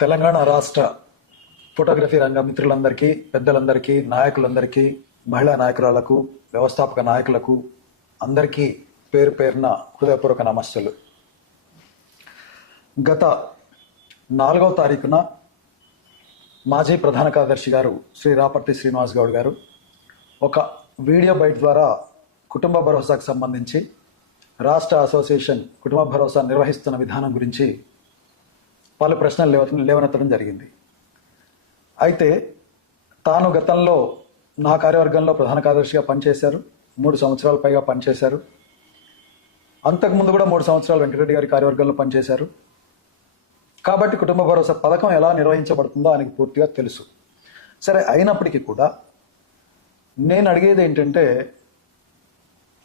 తెలంగాణ రాష్ట్ర ఫోటోగ్రఫీ రంగ మిత్రులందరికీ, పెద్దలందరికీ, నాయకులందరికీ, మహిళా నాయకురాలకు, వ్యవస్థాపక నాయకులకు అందరికీ పేరు పేరున హృదయపూర్వక నమస్సులు. గత 4వ తారీఖున మాజీ ప్రధాన కార్యదర్శి గారు శ్రీ రాపర్తి శ్రీనివాస్ గౌడ్ గారు ఒక వీడియో బైట్ ద్వారా కుటుంబ భరోసాకు సంబంధించి రాష్ట్ర అసోసియేషన్ కుటుంబ భరోసా నిర్వహిస్తున్న విధానం గురించి పలు ప్రశ్నలు లేవనెత్తడం జరిగింది. అయితే తాను గతంలో నా కార్యవర్గంలో ప్రధాన కార్యదర్శిగా పనిచేశారు, 3 సంవత్సరాల పైగా పనిచేశారు. అంతకుముందు కూడా 3 సంవత్సరాలు వెంకటరెడ్డి గారి కార్యవర్గంలో పనిచేశారు. కాబట్టి కుటుంబ భరోసా పథకం ఎలా నిర్వహించబడుతుందో ఆయనకు పూర్తిగా తెలుసు. సరే, అయినప్పటికీ కూడా నేను అడిగేది ఏంటంటే,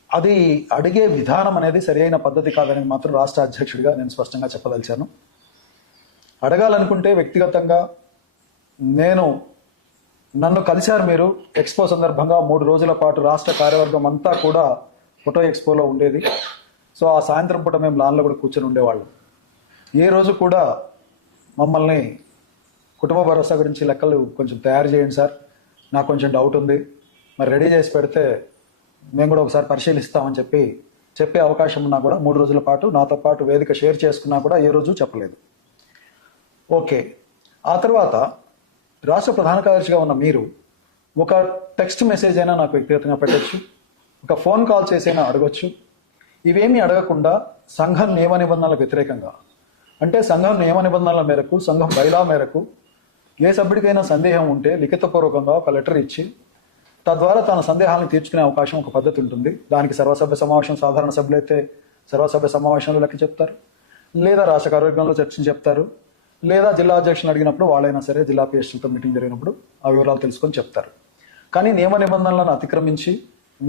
అది అడిగే విధానం అనేది సరైన పద్ధతి కాదనేది మాత్రం రాష్ట్ర అధ్యక్షుడిగా నేను స్పష్టంగా చెప్పదలిచాను. అడగాలనుకుంటే వ్యక్తిగతంగా నన్ను కలిశారు మీరు ఎక్స్పో సందర్భంగా 3 రోజుల పాటు రాష్ట్ర కార్యవర్గం అంతా కూడా ఫోటో ఎక్స్పోలో ఉండేది. సో ఆ సాయంత్రం పూట మేము లాన్లో కూడా కూర్చొని ఉండేవాళ్ళం. ఏ రోజు కూడా మమ్మల్ని కుటుంబ భరోసా గురించి లెక్కలు కొంచెం తయారు చేయండి సార్, నాకు కొంచెం డౌట్ ఉంది, మరి రెడీ చేసి పెడితే మేము కూడా ఒకసారి పరిశీలిస్తామని చెప్పే అవకాశం ఉన్నా కూడా 3 రోజుల పాటు నాతో పాటు వేదిక షేర్ చేసుకున్నా కూడా ఏ రోజు చెప్పలేదు. ఓకే, ఆ తర్వాత రాష్ట్ర ప్రధాన కార్యదర్శిగా ఉన్న మీరు ఒక టెక్స్ట్ మెసేజ్ అయినా నాకు వ్యక్తిగతంగా పెట్టచ్చు, ఒక ఫోన్ కాల్ చేసైనా అడగచ్చు. ఇవేమీ అడగకుండా సంఘం నియమ నిబంధనలకు వ్యతిరేకంగా, అంటే సంఘం నియమ నిబంధనల మేరకు, సంఘం బైలా మేరకు ఏ సభ్యుడికైనా సందేహం ఉంటే లిఖితపూర్వకంగా ఒక లెటర్ ఇచ్చి తద్వారా తన సందేహాలను తీర్చుకునే అవకాశం ఒక పద్ధతి ఉంటుంది. దానికి సర్వసభ్య సమావేశం, సాధారణ సభ్యులైతే సర్వసభ్య సమావేశంలో లెక్క చెప్తారు, లేదా రాష్ట్ర కార్యవర్గంలో చర్చని చెప్తారు, లేదా జిల్లా అధ్యక్షులు అడిగినప్పుడు వాళ్ళైనా సరే జిల్లా పిఎస్టీలతో మీటింగ్ జరిగినప్పుడు ఆ వివరాలు తెలుసుకొని చెప్తారు. కానీ నియమ నిబంధనలను అతిక్రమించి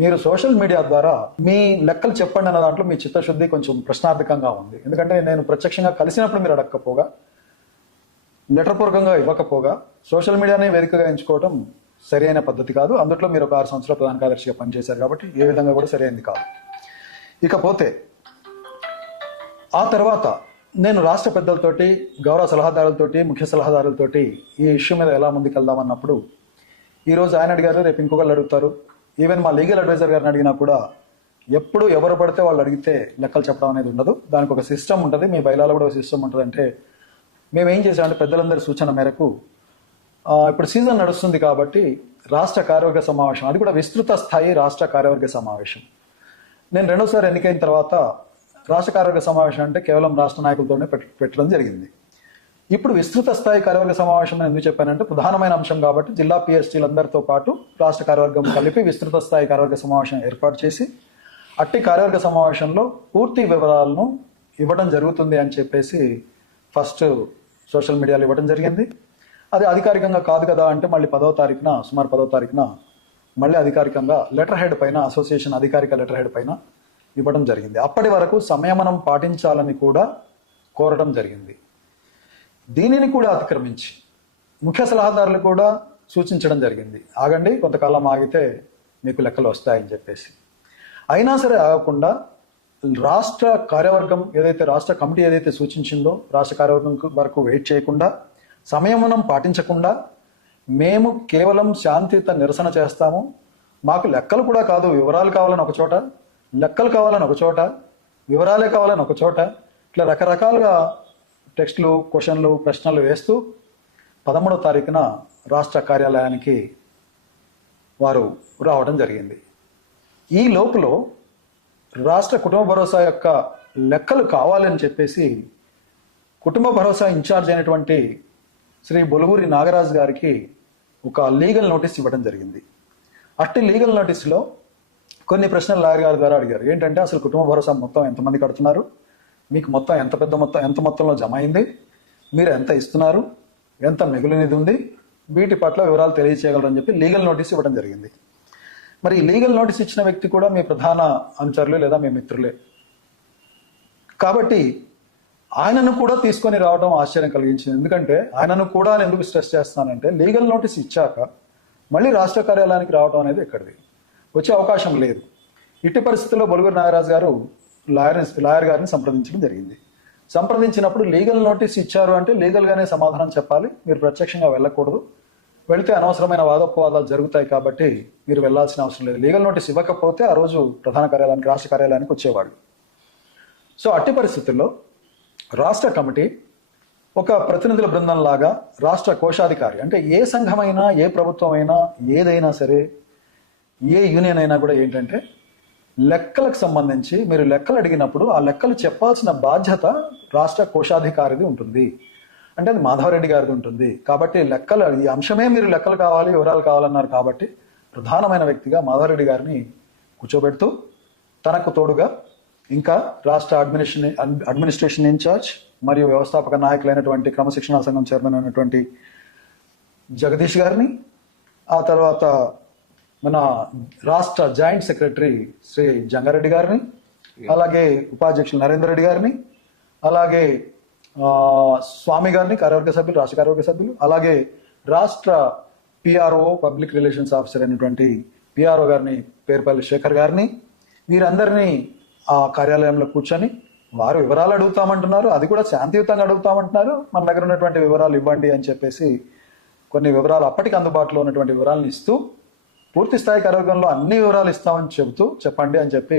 మీరు సోషల్ మీడియా ద్వారా మీ లెక్కలు చెప్పండి అన్న దాంట్లో మీ చిత్తశుద్ధి కొంచెం ప్రశ్నార్థకంగా ఉంది. ఎందుకంటే నేను ప్రత్యక్షంగా కలిసినప్పుడు మీరు అడగకపోగా, లెటర్ పూర్వకంగా ఇవ్వకపోగా సోషల్ మీడియానే వేదికగా ఎంచుకోవడం సరైన పద్ధతి కాదు. అందులో మీరు ఒక 6 సంవత్సరాల ప్రధాన కార్యదర్శిగా పనిచేశారు కాబట్టి ఏ విధంగా కూడా సరైనది కాదు. ఇకపోతే ఆ తర్వాత నేను రాష్ట్ర పెద్దలతోటి, గౌరవ సలహాదారులతోటి, ముఖ్య సలహాదారులతోటి ఈ ఇష్యూ మీద ఎలా ముందుకెళ్దామన్నప్పుడు ఈరోజు ఆయన అడిగారు, రేపు ఇంకొకళ్ళు అడుగుతారు. ఈవెన్ మా లీగల్ అడ్వైజర్ గారిని అడిగినా కూడా ఎప్పుడు ఎవరు పడితే వాళ్ళు అడిగితే లెక్కలు చెప్పడం అనేది ఉండదు. దానికి ఒక సిస్టమ్ ఉంటుంది, మీ బయలాలో కూడా ఒక సిస్టమ్ ఉంటుంది. అంటే మేము ఏం చేసామంటే పెద్దలందరి సూచన మేరకు ఇప్పుడు సీజన్ నడుస్తుంది కాబట్టి రాష్ట్ర కార్యవర్గ సమావేశం, అది కూడా విస్తృత స్థాయి రాష్ట్ర కార్యవర్గ సమావేశం. నేను 2వసారి ఎన్నికైన తర్వాత రాష్ట్ర కార్యవర్గ సమావేశం అంటే కేవలం రాష్ట్ర నాయకులతోనే పెట్టడం జరిగింది. ఇప్పుడు విస్తృత స్థాయి కార్యవర్గ సమావేశం ఎందుకు చెప్పానంటే ప్రధానమైన అంశం కాబట్టి జిల్లా పిఎస్టీలందరితో పాటు రాష్ట్ర కార్యవర్గం కలిపి విస్తృత స్థాయి కార్యవర్గ సమావేశం ఏర్పాటు చేసి అట్టి కార్యవర్గ సమావేశంలో పూర్తి వివరాలను ఇవ్వడం జరుగుతుంది అని చెప్పేసి ఫస్ట్ సోషల్ మీడియాలో ఇవ్వడం జరిగింది. అది అధికారికంగా కాదు కదా అంటే మళ్ళీ సుమారు 10వ తారీఖున మళ్ళీ అధికారికంగా లెటర్ హెడ్ పైన, అసోసియేషన్ అధికారిక లెటర్ హెడ్ పైన ఇవ్వడం జరిగింది. అప్పటి వరకు సంయమనం పాటించాలని కూడా కోరడం జరిగింది. దీనిని కూడా అతిక్రమించి ముఖ్య సలహాదారులు కూడా సూచించడం జరిగింది, ఆగండి, కొంతకాలం ఆగితే మీకు లెక్కలు వస్తాయని చెప్పేసి. అయినా సరే ఆగకుండా రాష్ట్ర కార్యవర్గం ఏదైతే, రాష్ట్ర కమిటీ ఏదైతే సూచించిందో రాష్ట్ర కార్యవర్గం వరకు వెయిట్ చేయకుండా, సంయమనం పాటించకుండా మేము కేవలం శాంతియుత నిరసన చేస్తాము, మాకు లెక్కలు కూడా కాదు, వివరాలు కావాలని ఒక చోట, లెక్కలు కావాలని ఒక చోట, వివరాలే కావాలని ఒక చోట, ఇట్లా రకరకాలుగా టెక్స్టులు, క్వశ్చన్లు, ప్రశ్నలు వేస్తూ 13వ తారీఖున రాష్ట్ర కార్యాలయానికి వారు రావడం జరిగింది. ఈ లోపల రాష్ట్ర కుటుంబ భరోసా యొక్క లెక్కలు కావాలని చెప్పేసి కుటుంబ భరోసా ఇన్ఛార్జ్ అయినటువంటి శ్రీ బొలుగురి నాగరాజు గారికి ఒక లీగల్ నోటీస్ ఇవ్వడం జరిగింది. అట్టి లీగల్ నోటీసులో కొన్ని ప్రశ్నలు లాయర్ గారి ద్వారా అడిగారు. ఏంటంటే అసలు కుటుంబ భరోసా మొత్తం ఎంతమంది కడుతున్నారు, మీకు మొత్తం ఎంత మొత్తంలో జమ అయింది, మీరు ఎంత ఇస్తున్నారు, ఎంత మిగులు నిధి ఉంది, వీటి పట్ల వివరాలు తెలియచేయగలరని చెప్పి లీగల్ నోటీస్ ఇవ్వడం జరిగింది. మరి ఈ లీగల్ నోటీస్ ఇచ్చిన వ్యక్తి కూడా మీ ప్రధాన అనుచరులు లేదా మీ మిత్రులే కాబట్టి ఆయనను కూడా తీసుకొని రావడం ఆశ్చర్యం కలిగించింది. ఎందుకంటే ఆయనను కూడా ఎందుకు స్ట్రెస్ చేస్తానంటే, లీగల్ నోటీస్ ఇచ్చాక మళ్ళీ రాష్ట్ర కార్యాలయానికి రావడం అనేది ఎక్కడిది, వచ్చే అవకాశం లేదు. ఇట్టి పరిస్థితుల్లో బొలుగురి నాగరాజు గారు లాయర్ గారిని సంప్రదించడం జరిగింది. సంప్రదించినప్పుడు లీగల్ నోటీస్ ఇచ్చారు అంటే లీగల్గానే సమాధానం చెప్పాలి. మీరు ప్రత్యక్షంగా వెళ్ళకూడదు. వెళితే అనవసరమైన వాదోపవాదాలు జరుగుతాయి కాబట్టి మీరు వెళ్లాల్సిన అవసరం లేదు. లీగల్ నోటీస్ ఇవ్వకపోతే ఆ రోజు ప్రధాన కార్యాలయానికి, రాష్ట్ర కార్యాలయానికి వచ్చేవాళ్ళు. సో అట్టి పరిస్థితుల్లో రాష్ట్ర కమిటీ ఒక ప్రతినిధుల బృందం లాగా రాష్ట్ర కోశాధికారి, అంటే ఏ సంఘమైనా, ఏ ప్రభుత్వం అయినా, ఏదైనా సరే, ఏ యూనియన్ అయినా కూడా ఏంటంటే లెక్కలకు సంబంధించి మీరు లెక్కలు అడిగినప్పుడు ఆ లెక్కలు చెప్పాల్సిన బాధ్యత రాష్ట్ర కోశాధికారిది ఉంటుంది. అంటే అది మాధవరెడ్డి గారిది ఉంటుంది. కాబట్టి లెక్కలు, ఈ అంశమే మీరు లెక్కలు కావాలి, వివరాలు కావాలన్నారు కాబట్టి ప్రధానమైన వ్యక్తిగా మాధవరెడ్డి గారిని కూర్చోబెడుతూ తనకు తోడుగా ఇంకా రాష్ట్ర అడ్మినిస్ట్రేషన్ ఇన్ఛార్జ్ మరియు వ్యవస్థాపక నాయకులైనటువంటి క్రమశిక్షణా సంఘం చైర్మన్ అయినటువంటి జగదీష్ గారిని, ఆ తర్వాత మన రాష్ట్ర జాయింట్ సెక్రటరీ శ్రీ జంగారెడ్డి గారిని, అలాగే ఉపాధ్యక్షులు నరేందర్ రెడ్డి గారిని, అలాగే స్వామి గారిని, కార్యవర్గ సభ్యులు, రాష్ట్ర కార్యవర్గ సభ్యులు, అలాగే రాష్ట్ర పిఆర్ఓ పబ్లిక్ రిలేషన్స్ ఆఫీసర్ అయినటువంటి పిఆర్ఓ గారిని, పేరుపల్లి శేఖర్ గారిని, వీరందరినీ ఆ కార్యాలయంలో కూర్చొని వారు వివరాలు అడుగుతామంటున్నారు. అది కూడా శాంతియుతంగా అడుగుతామంటున్నారు. మన దగ్గర ఉన్నటువంటి వివరాలు ఇవ్వండి అని చెప్పేసి కొన్ని వివరాలు, అప్పటికి అందుబాటులో ఉన్నటువంటి వివరాలను ఇస్తూ, పూర్తి స్థాయి కార్యవర్గంలో అన్ని వివరాలు ఇస్తామని చెబుతూ చెప్పండి అని చెప్పి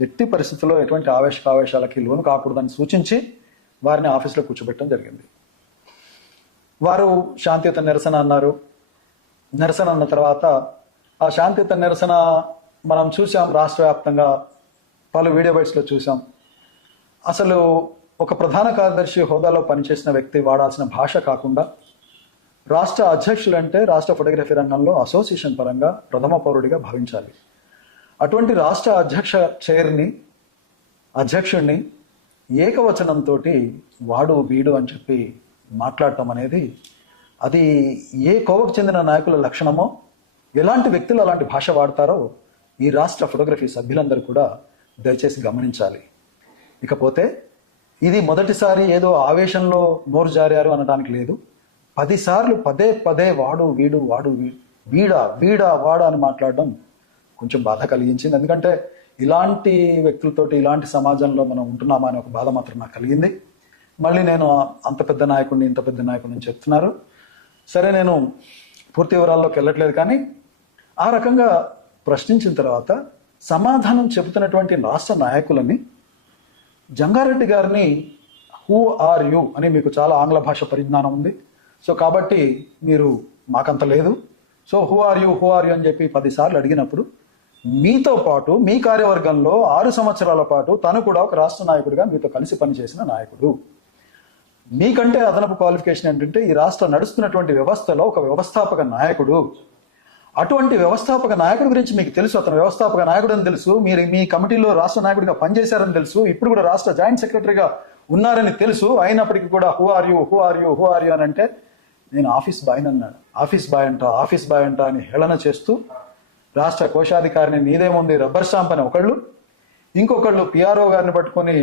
ఎట్టి పరిస్థితుల్లో ఎటువంటి ఆవేశాలకి లోను కాకూడదని సూచించి వారిని ఆఫీస్లో కూర్చోబెట్టడం జరిగింది. వారు శాంతియుత నిరసన అన్నారు. నిరసన అన్న తర్వాత ఆ శాంతియుత నిరసన మనం చూసాం, రాష్ట్ర వ్యాప్తంగా పలు వీడియో బైట్స్లో చూసాం. అసలు ఒక ప్రధాన కార్యదర్శి హోదాలో పనిచేసిన వ్యక్తి వాడాల్సిన భాష కాకుండా రాష్ట్ర అధ్యక్షులు అంటే రాష్ట్ర ఫోటోగ్రఫీ రంగంలో అసోసియేషన్ పరంగా ప్రథమ పౌరుడిగా భావించాలి. అటువంటి రాష్ట్ర అధ్యక్షుడిని ఏకవచనంతో వాడు వీడు అని చెప్పి మాట్లాడటం అనేది అది ఏ కోవకు చెందిన నాయకుల లక్షణమో, ఎలాంటి వ్యక్తులు అలాంటి భాష వాడతారో ఈ రాష్ట్ర ఫోటోగ్రఫీ సభ్యులందరూ కూడా దయచేసి గమనించాలి. ఇకపోతే ఇది మొదటిసారి ఏదో ఆవేశంలో నోరు జారారు అనడానికి లేదు. 10 సార్లు పదే వాడు వీడు, వాడు వీడా వాడా అని మాట్లాడడం కొంచెం బాధ కలిగించింది. ఎందుకంటే ఇలాంటి వ్యక్తులతోటి, ఇలాంటి సమాజంలో మనం ఉంటున్నామా అనే ఒక బాధ మాత్రం నాకు కలిగింది. మళ్ళీ నేను అంత పెద్ద నాయకుడిని, ఇంత పెద్ద నాయకుడిని చెప్తున్నారు. సరే, నేను పూర్తి వివరాల్లోకి వెళ్ళట్లేదు, కానీ ఆ రకంగా ప్రశ్నించిన తర్వాత సమాధానం చెబుతున్నటువంటి రాష్ట్ర నాయకులని, జంగారెడ్డి గారిని హూ ఆర్ యూ అని, మీకు చాలా ఆంగ్ల భాష పరిజ్ఞానం ఉంది, సో కాబట్టి మీరు మాకంత లేదు, సో హూ ఆర్ యూ అని చెప్పి 10 సార్లు అడిగినప్పుడు మీతో పాటు మీ కార్యవర్గంలో 6 సంవత్సరాల పాటు తను కూడా ఒక రాష్ట్ర నాయకుడిగా మీతో కలిసి పనిచేసిన నాయకుడు. మీకంటే అదనపు క్వాలిఫికేషన్ ఏంటంటే ఈ రాష్ట్రం నడుస్తున్నటువంటి వ్యవస్థలో ఒక వ్యవస్థాపక నాయకుడు. అటువంటి వ్యవస్థాపక నాయకుడి గురించి మీకు తెలుసు, అతను వ్యవస్థాపక నాయకుడు అని తెలుసు, మీరు మీ కమిటీలో రాష్ట్ర నాయకుడిగా పనిచేశారని తెలుసు, ఇప్పుడు కూడా రాష్ట్ర జాయింట్ సెక్రటరీగా ఉన్నారని తెలుసు. అయినప్పటికీ కూడా హూ ఆర్ యూ అని అంటే నేను ఆఫీస్ బాయ్ అన్నాడు. ఆఫీస్ బాయ్ అంట అని హేళన చేస్తూ రాష్ట్ర కోశాధికారిని నీదేముంది రబ్బర్ స్టాంప్ అని ఒకళ్ళు, ఇంకొకళ్ళు పిఆర్ఓ గారిని పట్టుకొని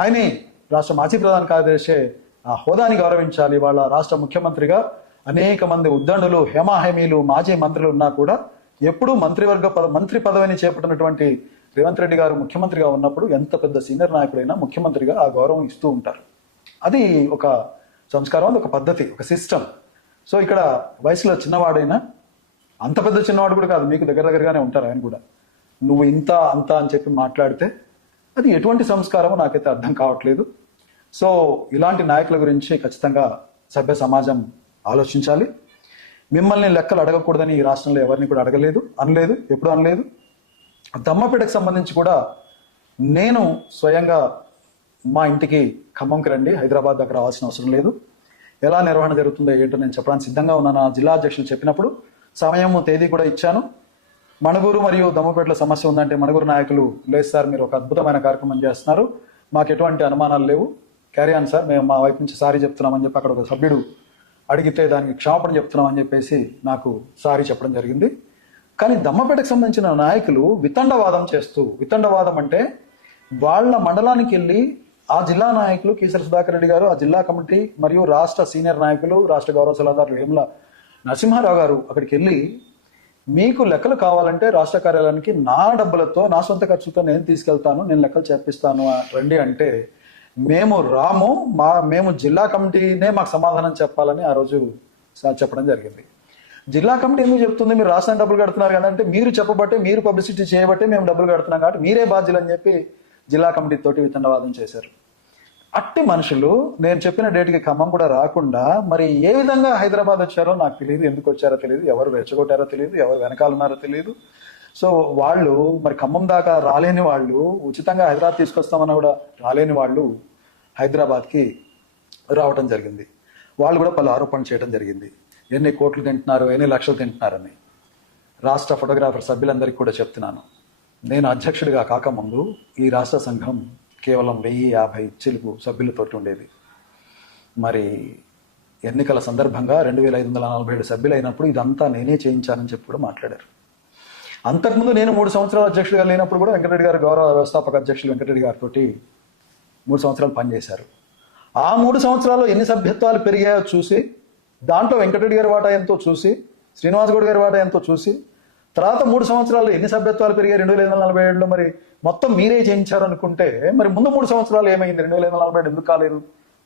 ఆయనే రాష్ట్ర మాజీ ప్రధాన కార్యదర్శి ఆ హోదాని గౌరవించాలి. వాళ్ళ రాష్ట్ర ముఖ్యమంత్రిగా అనేక మంది ఉద్దండులు, హేమాహేమీలు, మాజీ మంత్రులు ఉన్నా కూడా ఎప్పుడూ మంత్రి పదవిని చేపట్టినటువంటి రేవంత్ రెడ్డి గారు ముఖ్యమంత్రిగా ఉన్నప్పుడు ఎంత పెద్ద సీనియర్ నాయకుడైనా ముఖ్యమంత్రిగా ఆ గౌరవం ఇస్తూ ఉంటారు. అది ఒక సంస్కారం, అది ఒక పద్ధతి, ఒక సిస్టమ్. సో ఇక్కడ వయసులో చిన్నవాడైనా, అంత పెద్ద చిన్నవాడు కూడా కాదు, మీకు దగ్గరగానే ఉంటారు ఆయన కూడా, నువ్వు ఇంత అంత అని చెప్పి మాట్లాడితే అది ఎటువంటి సంస్కారమో నాకైతే అర్థం కావట్లేదు. సో ఇలాంటి నాయకుల గురించి ఖచ్చితంగా సభ్య సమాజం ఆలోచించాలి. మిమ్మల్ని లెక్కలు అడగకూడదని ఈ రాష్ట్రంలో ఎవరిని కూడా అనలేదు, ఎప్పుడు అనలేదు. దమ్మపేటకు సంబంధించి కూడా నేను స్వయంగా మా ఇంటికి ఖమ్మంకి రండి, హైదరాబాద్ దగ్గర రావాల్సిన అవసరం లేదు, ఎలా నిర్వహణ జరుగుతుందో ఏంటో నేను చెప్పడానికి సిద్ధంగా ఉన్నాను. నా జిల్లా అధ్యక్షులు చెప్పినప్పుడు సమయం, తేదీ కూడా ఇచ్చాను. మణుగూరు మరియు దమ్మపేటలో సమస్య ఉందంటే మణుగూరు నాయకులు, లేదు సార్ మీరు ఒక అద్భుతమైన కార్యక్రమం చేస్తున్నారు, మాకు ఎటువంటి అనుమానాలు లేవు, క్యారీ ఆన్ సార్, మేము మా వైపు నుంచి సారీ చెప్తున్నామని చెప్పి అక్కడ ఒక సభ్యుడు అడిగితే దానికి క్షమాపణ చెప్తున్నామని చెప్పేసి నాకు సారీ చెప్పడం జరిగింది. కానీ దమ్మపేటకు సంబంధించిన నాయకులు వితండవాదం అంటే వాళ్ళ మండలానికి వెళ్ళి ఆ జిల్లా నాయకులు కేసరి సుధాకర్ రెడ్డి గారు, ఆ జిల్లా కమిటీ మరియు రాష్ట్ర సీనియర్ నాయకులు, రాష్ట్ర గౌరవ సలహాదారు వేముల నరసింహారావు గారు అక్కడికి వెళ్ళి మీకు లెక్కలు కావాలంటే రాష్ట్ర కార్యాలయానికి నా డబ్బులతో, నా సొంత ఖర్చుతో నేను తీసుకెళ్తాను, నేను లెక్కలు చేపిస్తాను రండి అంటే మేము రాము, మేము జిల్లా కమిటీనే మాకు సమాధానం చెప్పాలని ఆ రోజు చెప్పడం జరిగింది. జిల్లా కమిటీ ఎందుకు చెప్తుంది మీరు రాష్ట్రానికి డబ్బులు కడుతున్నారు కదంటే, మీరు చెప్పబట్టే, మీరు పబ్లిసిటీ చేయబట్టే మేము డబ్బులు కడుతున్నాం కాబట్టి మీరే బాధ్యులు అని చెప్పి జిల్లా కమిటీ తోటి వితండవాదం చేశారు. అట్టి మనుషులు నేను చెప్పిన డేట్కి ఖమ్మం కూడా రాకుండా మరి ఏ విధంగా హైదరాబాద్ వచ్చారో నాకు తెలియదు, ఎందుకు వచ్చారో తెలియదు, ఎవరు రెచ్చగొట్టారో తెలియదు, ఎవరు వెనకాల ఉన్నారో తెలియదు. సో వాళ్ళు మరి ఖమ్మం దాకా రాలేని వాళ్ళు, ఉచితంగా హైదరాబాద్ తీసుకొస్తామన్నా కూడా రాలేని వాళ్ళు హైదరాబాద్కి రావడం జరిగింది. వాళ్ళు కూడా పలు ఆరోపణలు చేయడం జరిగింది. ఎన్ని కోట్లు తింటున్నారు, ఎన్ని లక్షలు తింటున్నారని. రాష్ట్ర ఫోటోగ్రాఫర్ సభ్యులందరికీ కూడా చెప్తున్నాను, నేను అధ్యక్షుడిగా కాకముందు ఈ రాష్ట్ర సంఘం కేవలం 1050 చిలుకు సభ్యులతోటి ఉండేది. మరి ఎన్నికల సందర్భంగా 2547 సభ్యులు అయినప్పుడు ఇదంతా నేనే చేయించానని చెప్పి కూడా మాట్లాడారు. అంతకుముందు నేను 3 సంవత్సరాలు అధ్యక్షుడిగా లేనప్పుడు కూడా వెంకటరెడ్డి గారు, గౌరవ వ్యవస్థాపక అధ్యక్షులు వెంకటరెడ్డి గారితో 3 సంవత్సరాలు పనిచేశారు. ఆ 3 సంవత్సరాల్లో ఎన్ని సభ్యత్వాలు పెరిగాయో చూసి, దాంట్లో వెంకటరెడ్డి గారి వాటా ఎంతో చూసి, శ్రీనివాస్ గౌడ్ గారి వాటా ఎంతో చూసి, తర్వాత 3 సంవత్సరాల్లో ఎన్ని సభ్యత్వాలు పెరిగాయి 2547లో మరి మొత్తం మీరే చేయించారు అనుకుంటే, మరి ముందు 3 సంవత్సరాలు ఏమైంది? 2547 ఎందుకు కాలేదు?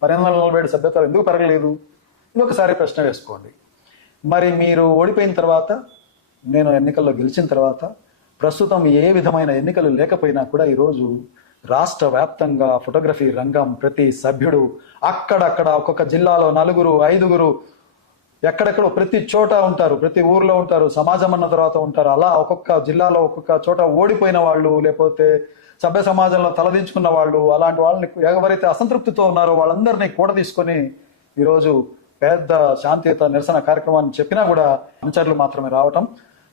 1847 సభ్యత్వాలు ఎందుకు పెరగలేదు? ఇది ఒకసారి ప్రశ్న వేసుకోండి. మరి మీరు ఓడిపోయిన తర్వాత, నేను ఎన్నికల్లో గెలిచిన తర్వాత, ప్రస్తుతం ఏ విధమైన ఎన్నికలు లేకపోయినా కూడా ఈరోజు రాష్ట్ర వ్యాప్తంగా ఫోటోగ్రఫీ రంగం ప్రతి సభ్యుడు అక్కడక్కడ ఒక్కొక్క జిల్లాలో 4, 5 ఎక్కడెక్కడో ప్రతి చోట ఉంటారు, ప్రతి ఊర్లో ఉంటారు, సమాజం అన్న తర్వాత ఉంటారు. అలా ఒక్కొక్క జిల్లాలో ఒక్కొక్క చోట ఓడిపోయిన వాళ్ళు, లేకపోతే సభ్య సమాజంలో తలదించుకున్న వాళ్ళు, అలాంటి వాళ్ళని ఎవరైతే అసంతృప్తితో ఉన్నారో వాళ్ళందరినీ కూడా తీసుకొని ఈరోజు పెద్ద శాంతియుత నిరసన కార్యక్రమాన్ని చెప్పినా కూడా అనుచరులు మాత్రమే రావటం.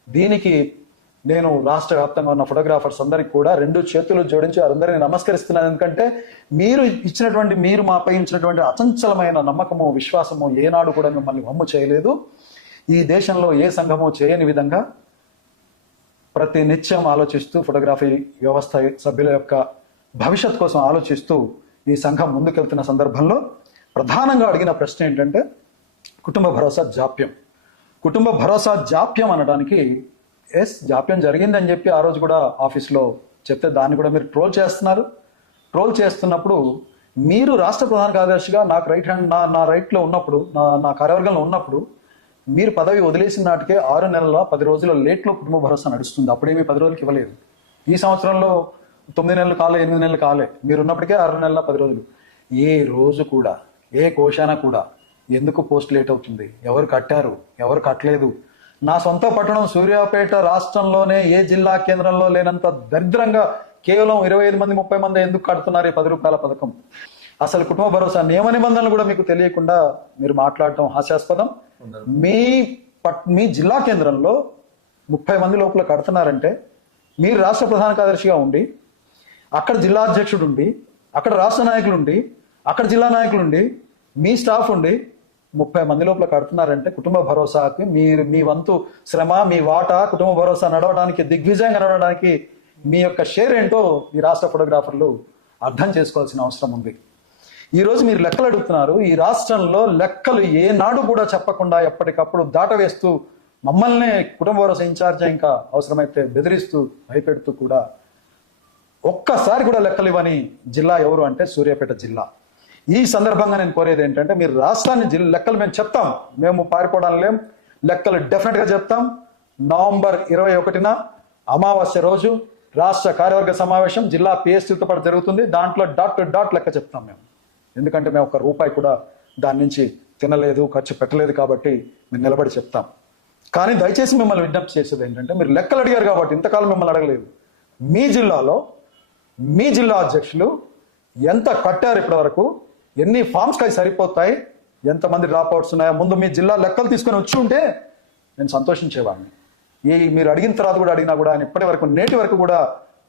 దీనికి నేను రాష్ట్ర వ్యాప్తంగా ఉన్న ఫోటోగ్రాఫర్స్ అందరికి కూడా 2 చేతులు జోడించి అందరినీ నమస్కరిస్తున్నాను. ఎందుకంటే మీరు మాపై ఇచ్చినటువంటి అచంచలమైన నమ్మకము, విశ్వాసము ఏనాడు కూడా మిమ్మల్ని వమ్ము చేయలేదు. ఈ దేశంలో ఏ సంఘము చేయని విధంగా ప్రతి నిత్యం ఆలోచిస్తూ, ఫోటోగ్రఫీ వ్యవస్థ సభ్యుల యొక్క భవిష్యత్ కోసం ఆలోచిస్తూ ఈ సంఘం ముందుకెళ్తున్న సందర్భంలో ప్రధానంగా అడిగిన ప్రశ్న ఏంటంటే కుటుంబ భరోసా జాప్యం. కుటుంబ భరోసా జాప్యం అనడానికి జాప్యం జరిగిందని చెప్పి ఆ రోజు కూడా ఆఫీస్లో చెప్తే దాన్ని కూడా మీరు ట్రోల్ చేస్తున్నారు. ట్రోల్ చేస్తున్నప్పుడు మీరు రాష్ట్ర ప్రధాన కార్యదర్శిగా నాకు రైట్ హ్యాండ్ నా రైట్లో ఉన్నప్పుడు, నా కార్యవర్గంలో ఉన్నప్పుడు మీరు పదవి వదిలేసిన నాటికే 6 నెలల 10 రోజుల లేట్లో కుటుంబ భరోసా నడుస్తుంది. అప్పుడేమీ 10 రోజులకి ఇవ్వలేదు. ఈ సంవత్సరంలో 9 నెలలు కాలే, 8 నెలలు కాలే, మీరు ఉన్నప్పటికే 6 నెలల 10 రోజులు. ఏ రోజు కూడా, ఏ కోశాన కూడా ఎందుకు పోస్ట్ లేట్ అవుతుంది, ఎవరు కట్టారు, ఎవరు కట్టలేదు. నా సొంత పట్టణం సూర్యాపేట రాష్ట్రంలోనే ఏ జిల్లా కేంద్రంలో లేనంత దరిద్రంగా కేవలం 25 మంది 30 మంది ఎందుకు కడుతున్నారు ఈ 10 రూపాయల పథకం? అసలు కుటుంబ భరోసా నియమ నిబంధనలు కూడా మీకు తెలియకుండా మీరు మాట్లాడటం హాస్యాస్పదం. మీ జిల్లా కేంద్రంలో 30 మంది లోపల కడుతున్నారంటే మీరు రాష్ట్ర ప్రధాన కార్యదర్శిగా ఉండి, అక్కడ జిల్లా అధ్యక్షుడు ఉండి, అక్కడ రాష్ట్ర నాయకులు ఉండి, అక్కడ జిల్లా నాయకులు ఉండి, మీ స్టాఫ్ ఉండి 30 మంది లోపల కడుతున్నారంటే కుటుంబ భరోసాకి మీ వంతు శ్రమ, మీ వాటా కుటుంబ భరోసా నడవడానికి, దిగ్విజయంగా నడవడానికి మీ యొక్క షేర్ ఏంటో ఈ రాష్ట్ర ఫోటోగ్రాఫర్లు అర్థం చేసుకోవాల్సిన అవసరం ఉంది. ఈరోజు మీరు లెక్కలు అడుగుతున్నారు. ఈ రాష్ట్రంలో లెక్కలు ఏనాడు కూడా చెప్పకుండా ఎప్పటికప్పుడు దాటవేస్తూ మమ్మల్ని కుటుంబ భరోసా ఇన్ఛార్జ్ ఇంకా అవసరమైతే బెదిరిస్తూ భయపెడుతూ కూడా ఒక్కసారి కూడా లెక్కలు ఇవ్వని జిల్లా ఎవరు అంటే సూర్యాపేట జిల్లా. ఈ సందర్భంగా నేను కోరేది ఏంటంటే మీరు రాష్ట్రాన్ని లెక్కలు మేము చెప్తాం, మేము పారిపోవడం లేం, లెక్కలు డెఫినెట్గా చెప్తాం. నవంబర్ 21న అమావాస్య రోజు రాష్ట్ర కార్యవర్గ సమావేశం జిల్లా పిఎస్టీతో పాటు జరుగుతుంది. దాంట్లో డాట్ టు డాట్ లెక్క చెప్తాం మేము. ఎందుకంటే మేము 1 రూపాయి కూడా దాని నుంచి తినలేదు, ఖర్చు పెట్టలేదు కాబట్టి మేము నిలబడి చెప్తాం. కానీ దయచేసి మిమ్మల్ని విజ్ఞప్తి చేసేది ఏంటంటే మీరు లెక్కలు అడిగారు కాబట్టి ఇంతకాలం మిమ్మల్ని అడగలేదు. మీ జిల్లాలో మీ జిల్లా అధ్యక్షులు ఎంత కట్టారు, ఇప్పటి వరకు ఎన్ని ఫామ్స్కి అవి సరిపోతాయి, ఎంతమంది డ్రాప్అవుట్స్ ఉన్నాయో ముందు మీ జిల్లా లెక్కలు తీసుకొని వచ్చి ఉంటే నేను సంతోషించేవాడిని. మీరు అడిగిన తర్వాత కూడా అడిగినా కూడా ఇప్పటి వరకు నేటి వరకు కూడా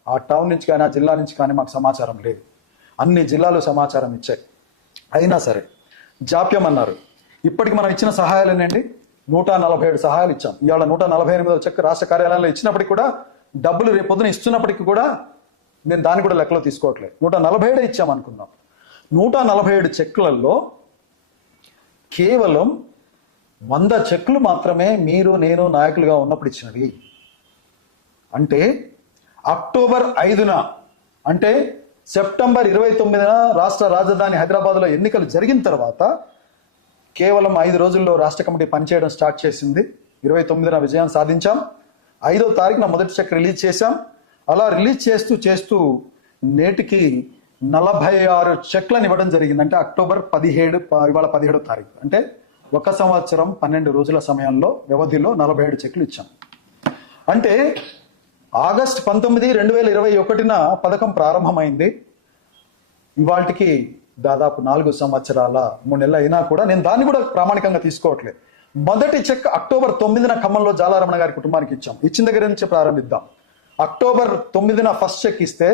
ఆ టౌన్ నుంచి కానీ ఆ జిల్లా నుంచి కానీ మాకు సమాచారం లేదు. అన్ని జిల్లాలు సమాచారం ఇచ్చాయి. అయినా సరే జాప్యం అన్నారు. ఇప్పటికి మనం ఇచ్చిన సహాయాలేనండి 147 సహాయాలు ఇచ్చాం. ఇవాళ 148వ చెక్ రాష్ట్ర కార్యాలయంలో ఇచ్చినప్పటికీ కూడా డబ్బులు రేపు పొద్దున ఇస్తున్నప్పటికీ కూడా నేను దాన్ని కూడా లెక్కలో తీసుకోవట్లేదు. 147 ఇచ్చామనుకుందాం. 147 చెక్కులలో కేవలం 100 చెక్కులు మాత్రమే మీరు నేను నాయకులుగా ఉన్నప్పుడు ఇచ్చినవి. అంటే అక్టోబర్ 5న అంటే సెప్టెంబర్ 29న రాష్ట్ర రాజధాని హైదరాబాద్లో ఎన్నికలు జరిగిన తర్వాత కేవలం 5 రోజుల్లో రాష్ట్ర కమిటీ పనిచేయడం స్టార్ట్ చేసింది. 29న విజయం సాధించాం. 5వ తారీఖున మొదటి చెక్ రిలీజ్ చేశాం. అలా రిలీజ్ చేస్తూ నేటికి 46 చెక్లను ఇవ్వడం జరిగింది. అంటే అక్టోబర్ 17, ఇవాళ 17వ తారీఖు, అంటే 1 సంవత్సరం 12 రోజుల సమయంలో వ్యవధిలో 47 చెక్లు ఇచ్చాం. అంటే ఆగస్టు 19, 2021న పథకం ప్రారంభమైంది. ఇవాళకి దాదాపు 4 సంవత్సరాల 3 నెలలు అయినా కూడా నేను దాన్ని కూడా ప్రామాణికంగా తీసుకోవట్లేదు. మొదటి చెక్ అక్టోబర్ 9న ఖమ్మంలో జాలారమణ గారి కుటుంబానికి ఇచ్చాం. ఇచ్చిన దగ్గర నుంచి ప్రారంభిద్దాం. అక్టోబర్ 9న ఫస్ట్ చెక్ ఇస్తే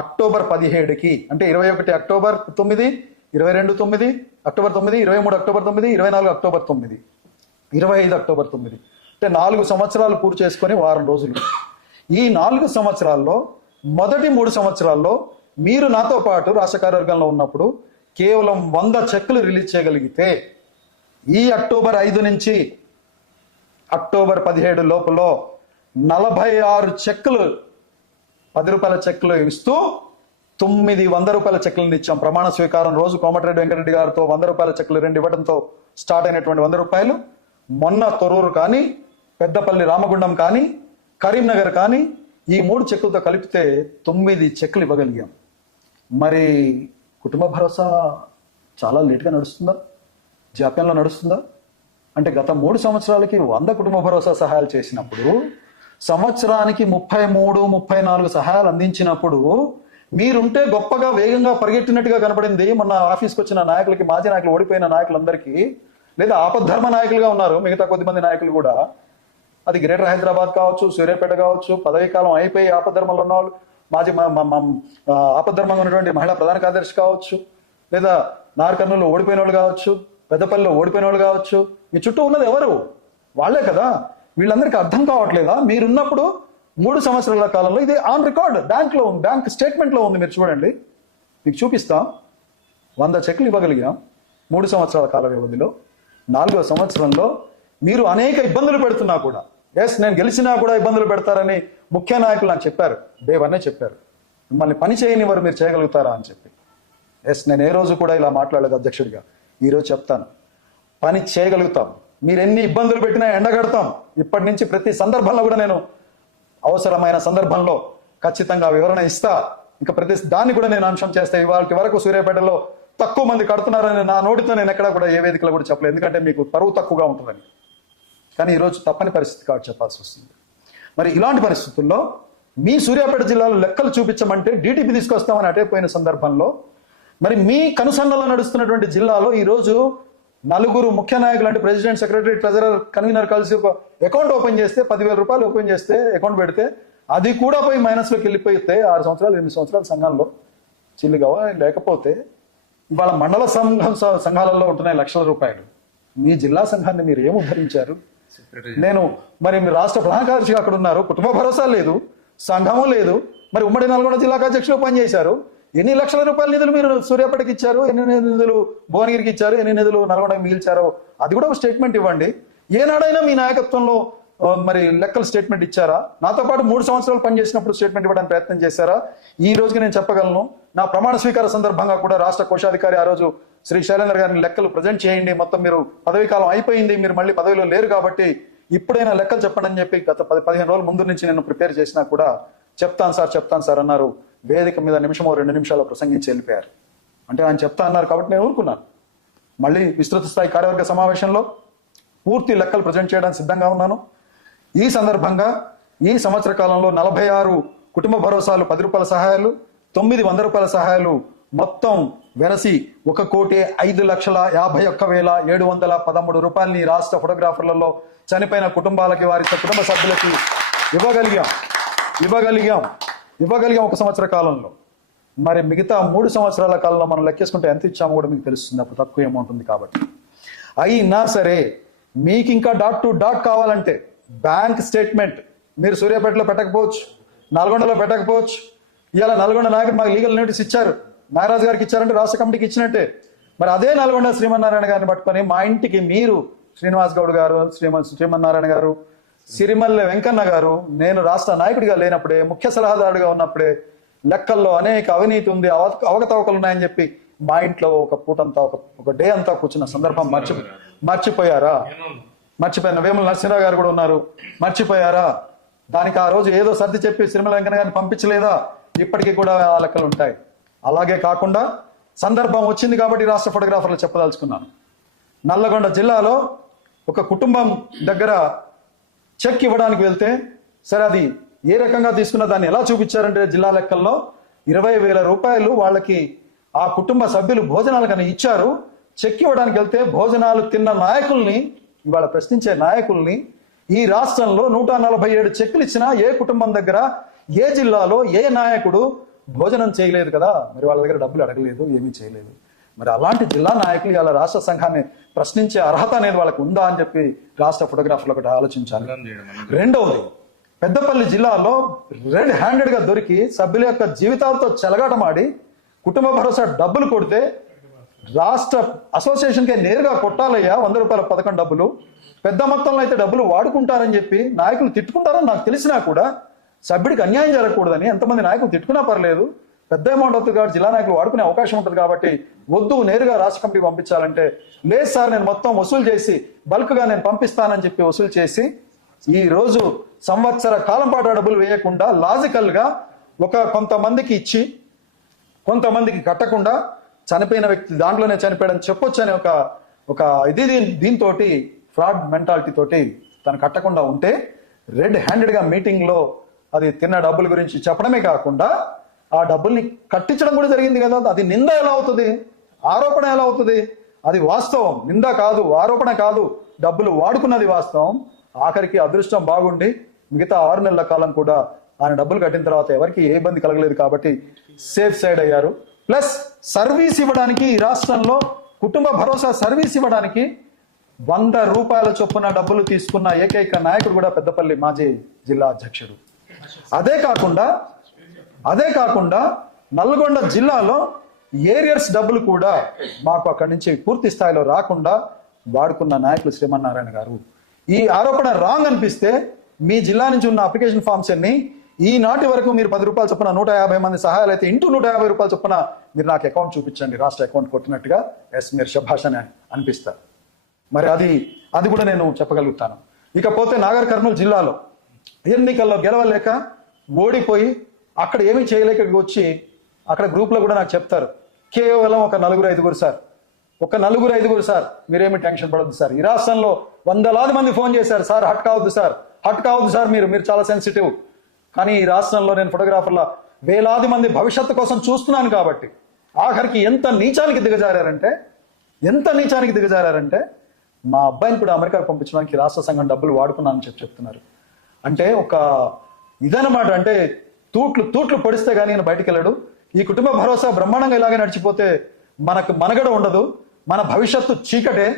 అక్టోబర్ 17కి, అంటే 21 October 9, 22 9, October 9, 23 October 9, 24 October 9, 25 October 9, అంటే 4 సంవత్సరాలు పూర్తి చేసుకొని వారం రోజులు. ఈ 4 సంవత్సరాల్లో మొదటి 3 సంవత్సరాల్లో మీరు నాతో పాటు రాష్ట్ర కార్యవర్గంలో ఉన్నప్పుడు కేవలం 100 చెక్కులు రిలీజ్ చేయగలిగితే ఈ అక్టోబర్ 5 నుంచి అక్టోబర్ 17 లోపల 46 చెక్కులు 10 రూపాయల చెక్కులు ఇస్తూ 900 రూపాయల చెక్కులను ఇచ్చాం. ప్రమాణ స్వీకారం రోజు కోమటిరెడ్డి వెంకటరెడ్డి గారితో 100 రూపాయల చెక్కులు 2 ఇవ్వడంతో స్టార్ట్ అయినటువంటి 100 రూపాయలు మొన్న తొర్రూరు కానీ, పెద్దపల్లి రామగుండం కానీ, కరీంనగర్ కానీ ఈ 3 చెక్కులతో కలిపితే 9 చెక్కులు ఇవ్వగలిగాం. మరి కుటుంబ భరోసా చాలా లేట్గా నడుస్తుందా, జాప్యంలో నడుస్తుందా? అంటే గత 3 సంవత్సరాలకి 100 కుటుంబ భరోసా సహాయాలు చేసినప్పుడు, సంవత్సరానికి 33, 34 సహాయాలు అందించినప్పుడు మీరుంటే గొప్పగా వేగంగా పరిగెట్టినట్టుగా కనపడింది. మొన్న ఆఫీస్కి వచ్చిన నాయకులకి, మాజీ నాయకులు, ఓడిపోయిన నాయకులందరికీ, లేదా ఆపద్ధర్మ నాయకులుగా ఉన్నారు మిగతా కొద్దిమంది నాయకులు కూడా. అది గ్రేటర్ హైదరాబాద్ కావచ్చు, సూర్యాపేట కావచ్చు, పదవీ కాలం అయిపోయి ఆపద్ధర్మంలో ఉన్న వాళ్ళు, మాజీ ఆపద్ధర్మంగా ఉన్నటువంటి మహిళా ప్రధాన కార్యదర్శి కావచ్చు, లేదా నార్కర్నూలు ఓడిపోయిన వాళ్ళు కావచ్చు, పెద్దపల్లిలో ఓడిపోయిన వాళ్ళు కావచ్చు. మీ చుట్టూ ఉన్నది ఎవరు? వాళ్లే కదా. వీళ్ళందరికీ అర్థం కావట్లేదా? మీరున్నప్పుడు 3 సంవత్సరాల కాలంలో, ఇది ఆన్ రికార్డ్, బ్యాంక్లో ఉంది, బ్యాంక్ స్టేట్మెంట్లో ఉంది, మీరు చూడండి, మీకు చూపిస్తాం. 100 చెక్లు ఇవ్వగలిగాం 3 సంవత్సరాల కాల వ్యవధిలో. 4వ సంవత్సరంలో మీరు అనేక ఇబ్బందులు పెడుతున్నా కూడా, నేను గెలిచినా కూడా ఇబ్బందులు పెడతారని ముఖ్య నాయకులు నాకు చెప్పారు. డే 1 చెప్పారు, మిమ్మల్ని పని చేయనివారు, మీరు చేయగలుగుతారా అని చెప్పి. నేను ఏ రోజు కూడా ఇలా మాట్లాడలేదు అధ్యక్షుడిగా. ఈరోజు చెప్తాను, పని చేయగలుగుతాం. మీరు ఎన్ని ఇబ్బందులు పెట్టినా ఎండగడతాం. ఇప్పటి నుంచి ప్రతి సందర్భంలో కూడా నేను అవసరమైన సందర్భంలో ఖచ్చితంగా వివరణ ఇస్తా. ఇంకా ప్రతి దాన్ని కూడా నేను అంశం చేస్తా. ఇవాళ వరకు సూర్యాపేటలో తక్కువ మంది కడుతున్నారని నా నోటితో నేను ఎక్కడ కూడా ఏ వేదికలో కూడా చెప్పలేదు, ఎందుకంటే మీకు పరువు తక్కువగా ఉంటుందని. కానీ ఈరోజు తప్పని పరిస్థితి కాబట్టి చెప్పాల్సి వస్తుంది. మరి ఇలాంటి పరిస్థితుల్లో మీ సూర్యాపేట జిల్లాలో లెక్కలు చూపించమంటే డీటీపీ తీసుకొస్తామని అటైపోయిన సందర్భంలో, మరి మీ కనుసన్నలో నడుస్తున్నటువంటి జిల్లాలో ఈరోజు 4 ముఖ్య నాయకులు, అంటే ప్రెసిడెంట్, సెక్రటరీ, ట్రెజరర్, కన్వీనర్ కలిసి ఒక అకౌంట్ ఓపెన్ చేస్తే, 10,000 రూపాయలు ఓపెన్ చేస్తే, అకౌంట్ పెడితే అది కూడా పోయి మైనస్లోకి వెళ్ళిపోతే 6 సంవత్సరాలు 8 సంవత్సరాల సంఘాల్లో చిల్లుగా లేకపోతే ఇవాళ మండల సంఘాలలో ఉంటున్నాయి లక్షల రూపాయలు. మీ జిల్లా సంఘాన్ని మీరు ఏం ఉద్ధరించారు? మరి మీరు రాష్ట్ర ప్రధాన కార్యదర్శిగా అక్కడ ఉన్నారు, కుటుంబ భరోసా లేదు, సంఘము లేదు, మరి ఉమ్మడి నల్గొండ జిల్లాకు అధ్యక్షులు పనిచేశారు. ఎన్ని లక్షల రూపాయల నిధులు మీరు సూర్యాపేటకి ఇచ్చారు, ఎన్ని నిధులు భువనగిరికి ఇచ్చారు, ఎన్ని నిధులు నల్గొండకి మిగిల్చారో అది కూడా ఒక స్టేట్మెంట్ ఇవ్వండి. ఏనాడైనా మీ నాయకత్వంలో మరి లెక్కల స్టేట్మెంట్ ఇచ్చారా? నాతో పాటు 3 సంవత్సరాలు పనిచేసినప్పుడు స్టేట్మెంట్ ఇవ్వడానికి ప్రయత్నం చేశారా? ఈ రోజుకి నేను చెప్పగలను, నా ప్రమాణ స్వీకార సందర్భంగా కూడా రాష్ట్ర కోశాధికారి ఆ రోజు శ్రీ శైలేంద్ర గారిని లెక్కలు ప్రజెంట్ చేయండి, మొత్తం మీరు పదవీ కాలం అయిపోయింది, మీరు మళ్ళీ పదవిలో లేరు కాబట్టి ఇప్పుడైనా లెక్కలు చెప్పండి అని చెప్పి గత 15 రోజుల ముందు నుంచి నేను ప్రిపేర్ చేసినా కూడా చెప్తాను సార్ అన్నారు. వేదిక మీద 2 నిమిషాలు ప్రసంగించి వెళ్ళిపోయారు. అంటే ఆయన చెప్తా అన్నారు కాబట్టి నేను ఊరుకున్నాను. మళ్ళీ విస్తృత స్థాయి కార్యవర్గ సమావేశంలో పూర్తి లెక్కలు ప్రజెంట్ చేయడానికి సిద్ధంగా ఉన్నాను. ఈ సందర్భంగా ఈ సంవత్సర కాలంలో 46 కుటుంబ భరోసాలు, 10 రూపాయల సహాయాలు, 900 రూపాయల సహాయాలు, మొత్తం వెరసి 1,50,51,713 రూపాయలని రాష్ట్ర ఫోటోగ్రాఫర్లలో చనిపోయిన కుటుంబాలకి, వారి కుటుంబ సభ్యులకి ఇవ్వగలిగాం 1 సంవత్సర కాలంలో. మరి మిగతా 3 సంవత్సరాల కాలంలో మనం లెక్కేసుకుంటే ఎంత ఇచ్చామో కూడా మీకు తెలుస్తుంది. అప్పుడు తక్కువ అమౌంట్ ఉంది కాబట్టి. అయినా సరే మీకు ఇంకా డాట్ టు డాట్ కావాలంటే బ్యాంక్ స్టేట్మెంట్ మీరు సూర్యాపేటలో పెట్టకపోవచ్చు, నల్గొండలో పెట్టకపోవచ్చు. ఇవాళ నల్గొండ నాయకుడు మాకు లీగల్ నోటీస్ ఇచ్చారు, నాగరాజు గారికి ఇచ్చారంటే రాష్ట్ర కమిటీకి ఇచ్చినట్టే. మరి అదే నల్గొండ శ్రీమన్నారాయణ గారిని పట్టుకొని మా ఇంటికి మీరు, శ్రీనివాస్ గౌడ్ గారు, శ్రీమన్నారాయణ గారు, సిరిమల్లె వెంకన్న గారు, నేను రాష్ట్ర నాయకుడిగా లేనప్పుడే, ముఖ్య సలహాదారుడిగా ఉన్నప్పుడే లెక్కల్లో అనేక అవినీతి ఉంది, అవకతవకలు ఉన్నాయని చెప్పి మా ఇంట్లో ఒక పూటంతా ఒక డే అంతా కూర్చున్న సందర్భం మర్చిపోయారా? మర్చిపోయిన వేముల నరసింహరావు గారు కూడా ఉన్నారు, మర్చిపోయారా? దానికి ఆ రోజు ఏదో సర్ది చెప్పి సిరిమల వెంకన్న గారిని పంపించలేదా? ఇప్పటికీ కూడా ఆ లెక్కలు ఉంటాయి. అలాగే కాకుండా సందర్భం వచ్చింది కాబట్టి రాష్ట్ర ఫోటోగ్రాఫర్లు చెప్పదలుచుకున్నాను. నల్లగొండ జిల్లాలో ఒక కుటుంబం దగ్గర చెక్ ఇవ్వడానికి వెళ్తే, సరే అది ఏ రకంగా తీసుకున్న దాన్ని ఎలా చూపించారంటే జిల్లా లెక్కల్లో 20,000 రూపాయలు వాళ్ళకి ఆ కుటుంబ సభ్యులు భోజనాలు కన్నా ఇచ్చారు. చెక్ ఇవ్వడానికి వెళ్తే భోజనాలు తిన్న నాయకుల్ని, ఇవాళ ప్రశ్నించే నాయకుల్ని, ఈ రాష్ట్రంలో 147 చెక్కులు ఇచ్చినా ఏ కుటుంబం దగ్గర, ఏ జిల్లాలో ఏ నాయకుడు భోజనం చేయలేదు కదా, మరి వాళ్ళ దగ్గర డబ్బులు అడగలేదు, ఏమీ చేయలేదు. మరి అలాంటి జిల్లా నాయకులు ఇలా రాష్ట్ర సంఘాన్ని ప్రశ్నించే అర్హత అనేది వాళ్ళకి ఉందా అని చెప్పి రాష్ట్ర ఫోటోగ్రాఫర్లు ఒకటి ఆలోచించాలి. రెండవది, పెద్దపల్లి జిల్లాలో రెడ్ హ్యాండెడ్ గా దొరికి సభ్యుల యొక్క జీవితాలతో చెలగాటమాడి కుటుంబ భరోసా డబ్బులు కొడితే రాష్ట్ర అసోసియేషన్కే నేరుగా కొట్టాలయ్యా 100 రూపాయల పథకం డబ్బులు, పెద్ద మొత్తంలో అయితే డబ్బులు వాడుకుంటారని చెప్పి నాయకులు తిట్టుకుంటారని నాకు తెలిసినా కూడా సభ్యుడికి అన్యాయం జరగకూడదని ఎంతమంది నాయకులు తిట్టుకున్నా పర్లేదు, పెద్ద అమౌంట్ అవుతుంది కాబట్టి జిల్లా నాయకులు వాడుకునే అవకాశం ఉంటుంది కాబట్టి వద్దు, నేరుగా రాష్ట్ర కమిటీకి పంపించాలంటే లేదు సార్ నేను మొత్తం వసూలు చేసి బల్క్ గా నేను పంపిస్తానని చెప్పి వసూలు చేసి ఈ రోజు సంవత్సర కాలం పాటు డబ్బులు వేయకుండా లాజికల్ గా కొంతమందికి ఇచ్చి కొంతమందికి కట్టకుండా చనిపోయిన వ్యక్తి దాంట్లోనే చనిపోయాడని చెప్పొచ్చు అనే ఒక దీంతో ఫ్రాడ్ మెంటాలిటీ తోటి తను కట్టకుండా ఉంటే రెడ్ హ్యాండెడ్ గా మీటింగ్ లో అది తిన్న డబ్బుల గురించి చెప్పడమే కాకుండా ఆ డబ్బుల్ని కట్టించడం కూడా జరిగింది కదా. అది నింద ఎలా అవుతుంది, ఆరోపణ ఎలా అవుతుంది? అది వాస్తవం, నింద కాదు, ఆరోపణ కాదు, డబ్బులు వాడుకున్నది వాస్తవం. ఆఖరికి అదృష్టం బాగుండి మిగతా 6 నెలల కాలం కూడా ఆయన డబ్బులు కట్టిన తర్వాత ఎవరికి ఏ ఇబ్బంది కలగలేదు కాబట్టి సేఫ్ సైడ్ అయ్యారు. ప్లస్ సర్వీస్ ఇవ్వడానికి ఈ రాష్ట్రంలో కుటుంబ భరోసా సర్వీస్ ఇవ్వడానికి 100 రూపాయల చొప్పున డబ్బులు తీసుకున్న ఏకైక నాయకుడు కూడా పెద్దపల్లి మాజీ జిల్లా అధ్యక్షుడు. అదే కాకుండా నల్గొండ జిల్లాలో ఏరియర్స్ డబ్బులు కూడా మాకు అక్కడి నుంచి పూర్తి స్థాయిలో రాకుండా వాడుకున్న నాయకులు శ్రీమన్నారాయణ గారు. ఈ ఆరోపణ రాంగ్ అనిపిస్తే మీ జిల్లా నుంచి ఉన్న అప్లికేషన్ ఫామ్స్ అన్ని ఈనాటి వరకు మీరు 10 రూపాయలు చొప్పున 150 మంది సహాయాలు అయితే ఇంటూ 150 రూపాయలు చొప్పున మీరు నాకు అకౌంట్ చూపించండి, రాష్ట్ర అకౌంట్ కొట్టినట్టుగా ఎస్ మీరు శభాష్ అని అనిపిస్తారు. మరి అది కూడా నేను చెప్పగలుగుతాను. ఇకపోతే నాగర్ కర్నూలు జిల్లాలో ఎన్నికల్లో గెలవలేక ఓడిపోయి అక్కడ ఏమీ చేయలేక వచ్చి అక్కడ గ్రూప్లో కూడా నాకు చెప్తారు, కేవలం ఒక 4-5 సార్, ఒక 4-5 సార్, మీరేమి టెన్షన్ పడద్దు సార్. ఈ రాష్ట్రంలో వందలాది మంది ఫోన్ చేశారు, సార్ హట్ కావద్దు సార్, మీరు చాలా సెన్సిటివ్. కానీ ఈ రాష్ట్రంలో నేను ఫోటోగ్రాఫర్ల వేలాది మంది భవిష్యత్తు కోసం చూస్తున్నాను కాబట్టి ఆఖరికి ఎంత నీచానికి దిగజారారంటే మా అబ్బాయిని కూడా అమెరికాకు పంపించడానికి రాష్ట్ర సంఘం డబ్బులు వాడుకున్నానని చెప్తున్నారు. అంటే ఒక ఇదనమాట, అంటే తూట్లు పొడిస్తే కానీ నేను బయటికి వెళ్ళడు. ఈ కుటుంబ భరోసా బ్రహ్మాండంగా ఇలాగే నడిచిపోతే మనకు మనగడ ఉండదు, మన భవిష్యత్తు చీకటే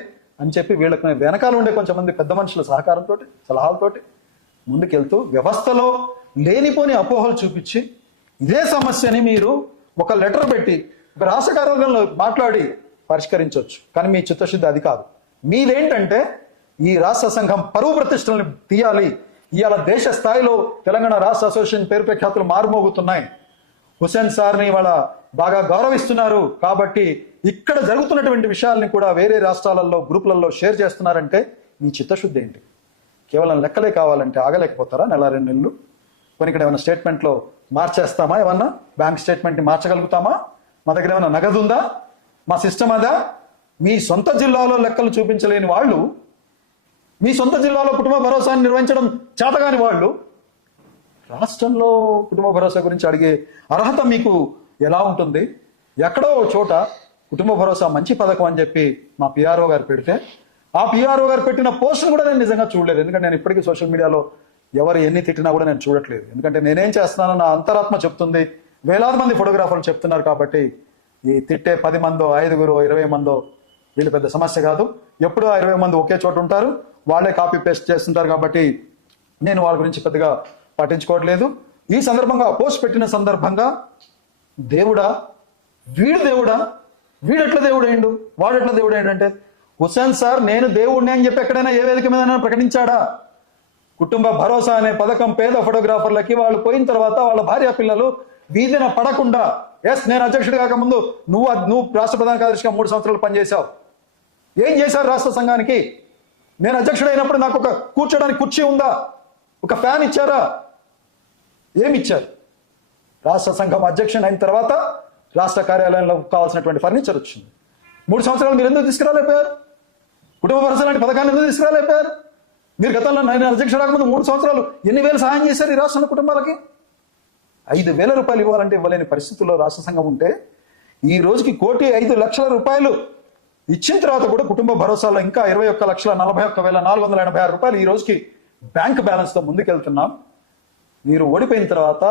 అని చెప్పి వీళ్ళకి వెనకాల ఉండే కొంచెం మంది పెద్ద మనుషుల సహకారంతో సలహాలతోటి ముందుకెళ్తూ వ్యవస్థలో లేనిపోని అపోహలు చూపించి ఇదే సమస్యని మీరు ఒక లెటర్ పెట్టి ఒక రాష్ట్ర కార్యవర్గంలో మాట్లాడి పరిష్కరించవచ్చు. కానీ మీ చిత్తశుద్ధి అది కాదు. మీదేంటంటే ఈ రాష్ట్ర సంఘం పరువు ప్రతిష్టలను తీయాలి. ఇవాళ దేశ స్థాయిలో తెలంగాణ రాష్ట్ర అసోసియేషన్ పేరు ప్రఖ్యాతులు మారుమోగుతున్నాయి. హుసేన్ సార్ని ఇవాళ బాగా గౌరవిస్తున్నారు కాబట్టి ఇక్కడ జరుగుతున్నటువంటి విషయాల్ని కూడా వేరే రాష్ట్రాలలో గ్రూపులలో షేర్ చేస్తున్నారంటే మీ చిత్తశుద్ధి ఏంటి? కేవలం లెక్కలే కావాలంటే ఆగలేకపోతారా? 1-2 నెలలు కొన్ని ఇక్కడ ఏమైనా స్టేట్మెంట్లో మార్చేస్తామా? ఏమన్నా బ్యాంక్ స్టేట్మెంట్ని మార్చగలుగుతామా? మా దగ్గర ఏమైనా నగదు ఉందా? మా సిస్టమ్ అదా? మీ సొంత జిల్లాలో లెక్కలు చూపించలేని వాళ్ళు, మీ సొంత జిల్లాలో కుటుంబ భరోసాను నిర్వహించడం చేతగాని వాళ్ళు రాష్ట్రంలో కుటుంబ భరోసా గురించి అడిగే అర్హత మీకు ఎలా ఉంటుంది? ఎక్కడో చోట కుటుంబ భరోసా మంచి పథకం అని చెప్పి మా పిఆర్ఓ గారు పెడితే ఆ పిఆర్ఓ గారు పెట్టిన పోస్టును కూడా నేను నిజంగా చూడలేదు. ఎందుకంటే నేను ఇప్పటికీ సోషల్ మీడియాలో ఎవరు ఎన్ని తిట్టినా కూడా నేను చూడట్లేదు. ఎందుకంటే నేనేం చేస్తున్నానో నా అంతరాత్మ చెప్తుంది, వేలాది మంది ఫోటోగ్రాఫర్లు చెప్తున్నారు కాబట్టి ఈ తిట్టే 10 మందో 5 20 మందో వీళ్ళు పెద్ద సమస్య కాదు. ఎప్పుడూ 20 మంది ఒకే చోట ఉంటారు, వాళ్ళే కాపీ పేస్ట్ చేస్తుంటారు కాబట్టి నేను వాళ్ళ గురించి పెద్దగా పట్టించుకోవట్లేదు. ఈ సందర్భంగా పోస్ట్ పెట్టిన సందర్భంగా దేవుడా వీడెట్లా దేవుడు అయిండు, వాడెట్లా దేవుడు అయిండంటే హుసేన్ సార్ నేను దేవుడిని అని చెప్పి ఎక్కడైనా ఏ వేదిక మీద ప్రకటించాడా? కుటుంబ భరోసా అనే పథకం పేద ఫోటోగ్రాఫర్లకి వాళ్ళు పోయిన తర్వాత వాళ్ళ భార్య పిల్లలు వీధిన పడకుండా, ఎస్ నేను అధ్యక్షుడు కాకముందు నువ్వు రాష్ట్ర ప్రధాన కార్యదర్శిగా 3 సంవత్సరాలు పనిచేశావు. ఏం చేశారు రాష్ట్ర సంఘానికి? నేను అధ్యక్షుడు అయినప్పుడు నాకు ఒక కూర్చోడానికి కుర్చీ ఉందా? ఒక ఫ్యాన్ ఇచ్చారా? ఏమి ఇచ్చారు? రాష్ట్ర సంఘం అధ్యక్షుడు అయిన తర్వాత రాష్ట్ర కార్యాలయంలో కావాల్సినటువంటి ఫర్నిచర్ వచ్చింది. 3 సంవత్సరాలు మీరు ఎందుకు తీసుకురాలేకపోయారు? కుటుంబ భరోసా లాంటి పథకాన్ని ఎందుకు తీసుకురాలేకపోయారు? మీరు గతంలో నేను అధ్యక్షుడు రాకముందు 3 సంవత్సరాలు ఎన్ని వేలు సహాయం చేశారు ఈ రాష్ట్రంలో కుటుంబాలకి? 5,000 రూపాయలు ఇవ్వాలంటే ఇవ్వలేని పరిస్థితుల్లో రాష్ట్ర సంఘం ఉంటే, ఈ రోజుకి 1,05,00,000 రూపాయలు ఇచ్చిన తర్వాత కూడా కుటుంబ భరోసాలో ఇంకా 21,41,486 రూపాయలు ఈ రోజుకి బ్యాంక్ బ్యాలెన్స్తో ముందుకెళ్తున్నాం. మీరు ఓడిపోయిన తర్వాత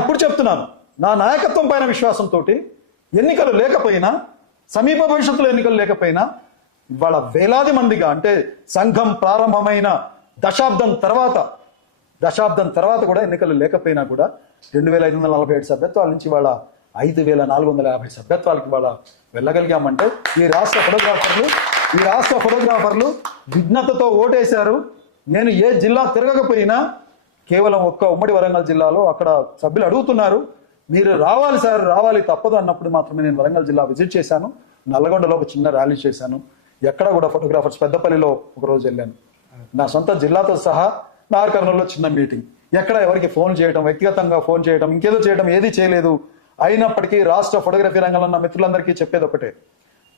ఇప్పుడు చెప్తున్నాను, నా నాయకత్వం పైన విశ్వాసంతో ఎన్నికలు లేకపోయినా, సమీప భవిష్యత్తులో ఎన్నికలు లేకపోయినా, ఇవాళ వేలాది మందిగా, అంటే సంఘం ప్రారంభమైన దశాబ్దం తర్వాత కూడా ఎన్నికలు లేకపోయినా కూడా 2,547 సభ్యత్వాల నుంచి ఇవాళ 5,450 సభ్యత్వాలకి ఇవాళ వెళ్ళగలిగామంటే ఈ రాష్ట్ర ఫోటోగ్రాఫర్లు విఘ్నతతో ఓటేశారు. నేను ఏ జిల్లా తిరగకపోయినా కేవలం ఒక్క ఉమ్మడి వరంగల్ జిల్లాలో అక్కడ సభ్యులు అడుగుతున్నారు, మీరు రావాలి సార్, రావాలి తప్పదు అన్నప్పుడు మాత్రమే నేను వరంగల్ జిల్లా విజిట్ చేశాను. నల్లగొండలో ఒక చిన్న ర్యాలీ చేశాను. ఎక్కడ కూడా ఫోటోగ్రాఫర్స్, పెద్దపల్లిలో ఒకరోజు వెళ్ళాను. నా సొంత జిల్లాతో సహా నాగర్కర్నూలులో చిన్న మీటింగ్. ఎక్కడ ఎవరికి ఫోన్ చేయడం, వ్యక్తిగతంగా ఫోన్ చేయడం, ఇంకేదో చేయడం ఏది చేయలేదు. అయినప్పటికీ రాష్ట్ర ఫోటోగ్రఫీ రంగంలో ఉన్న మిత్రులందరికీ చెప్పేది ఒకటే,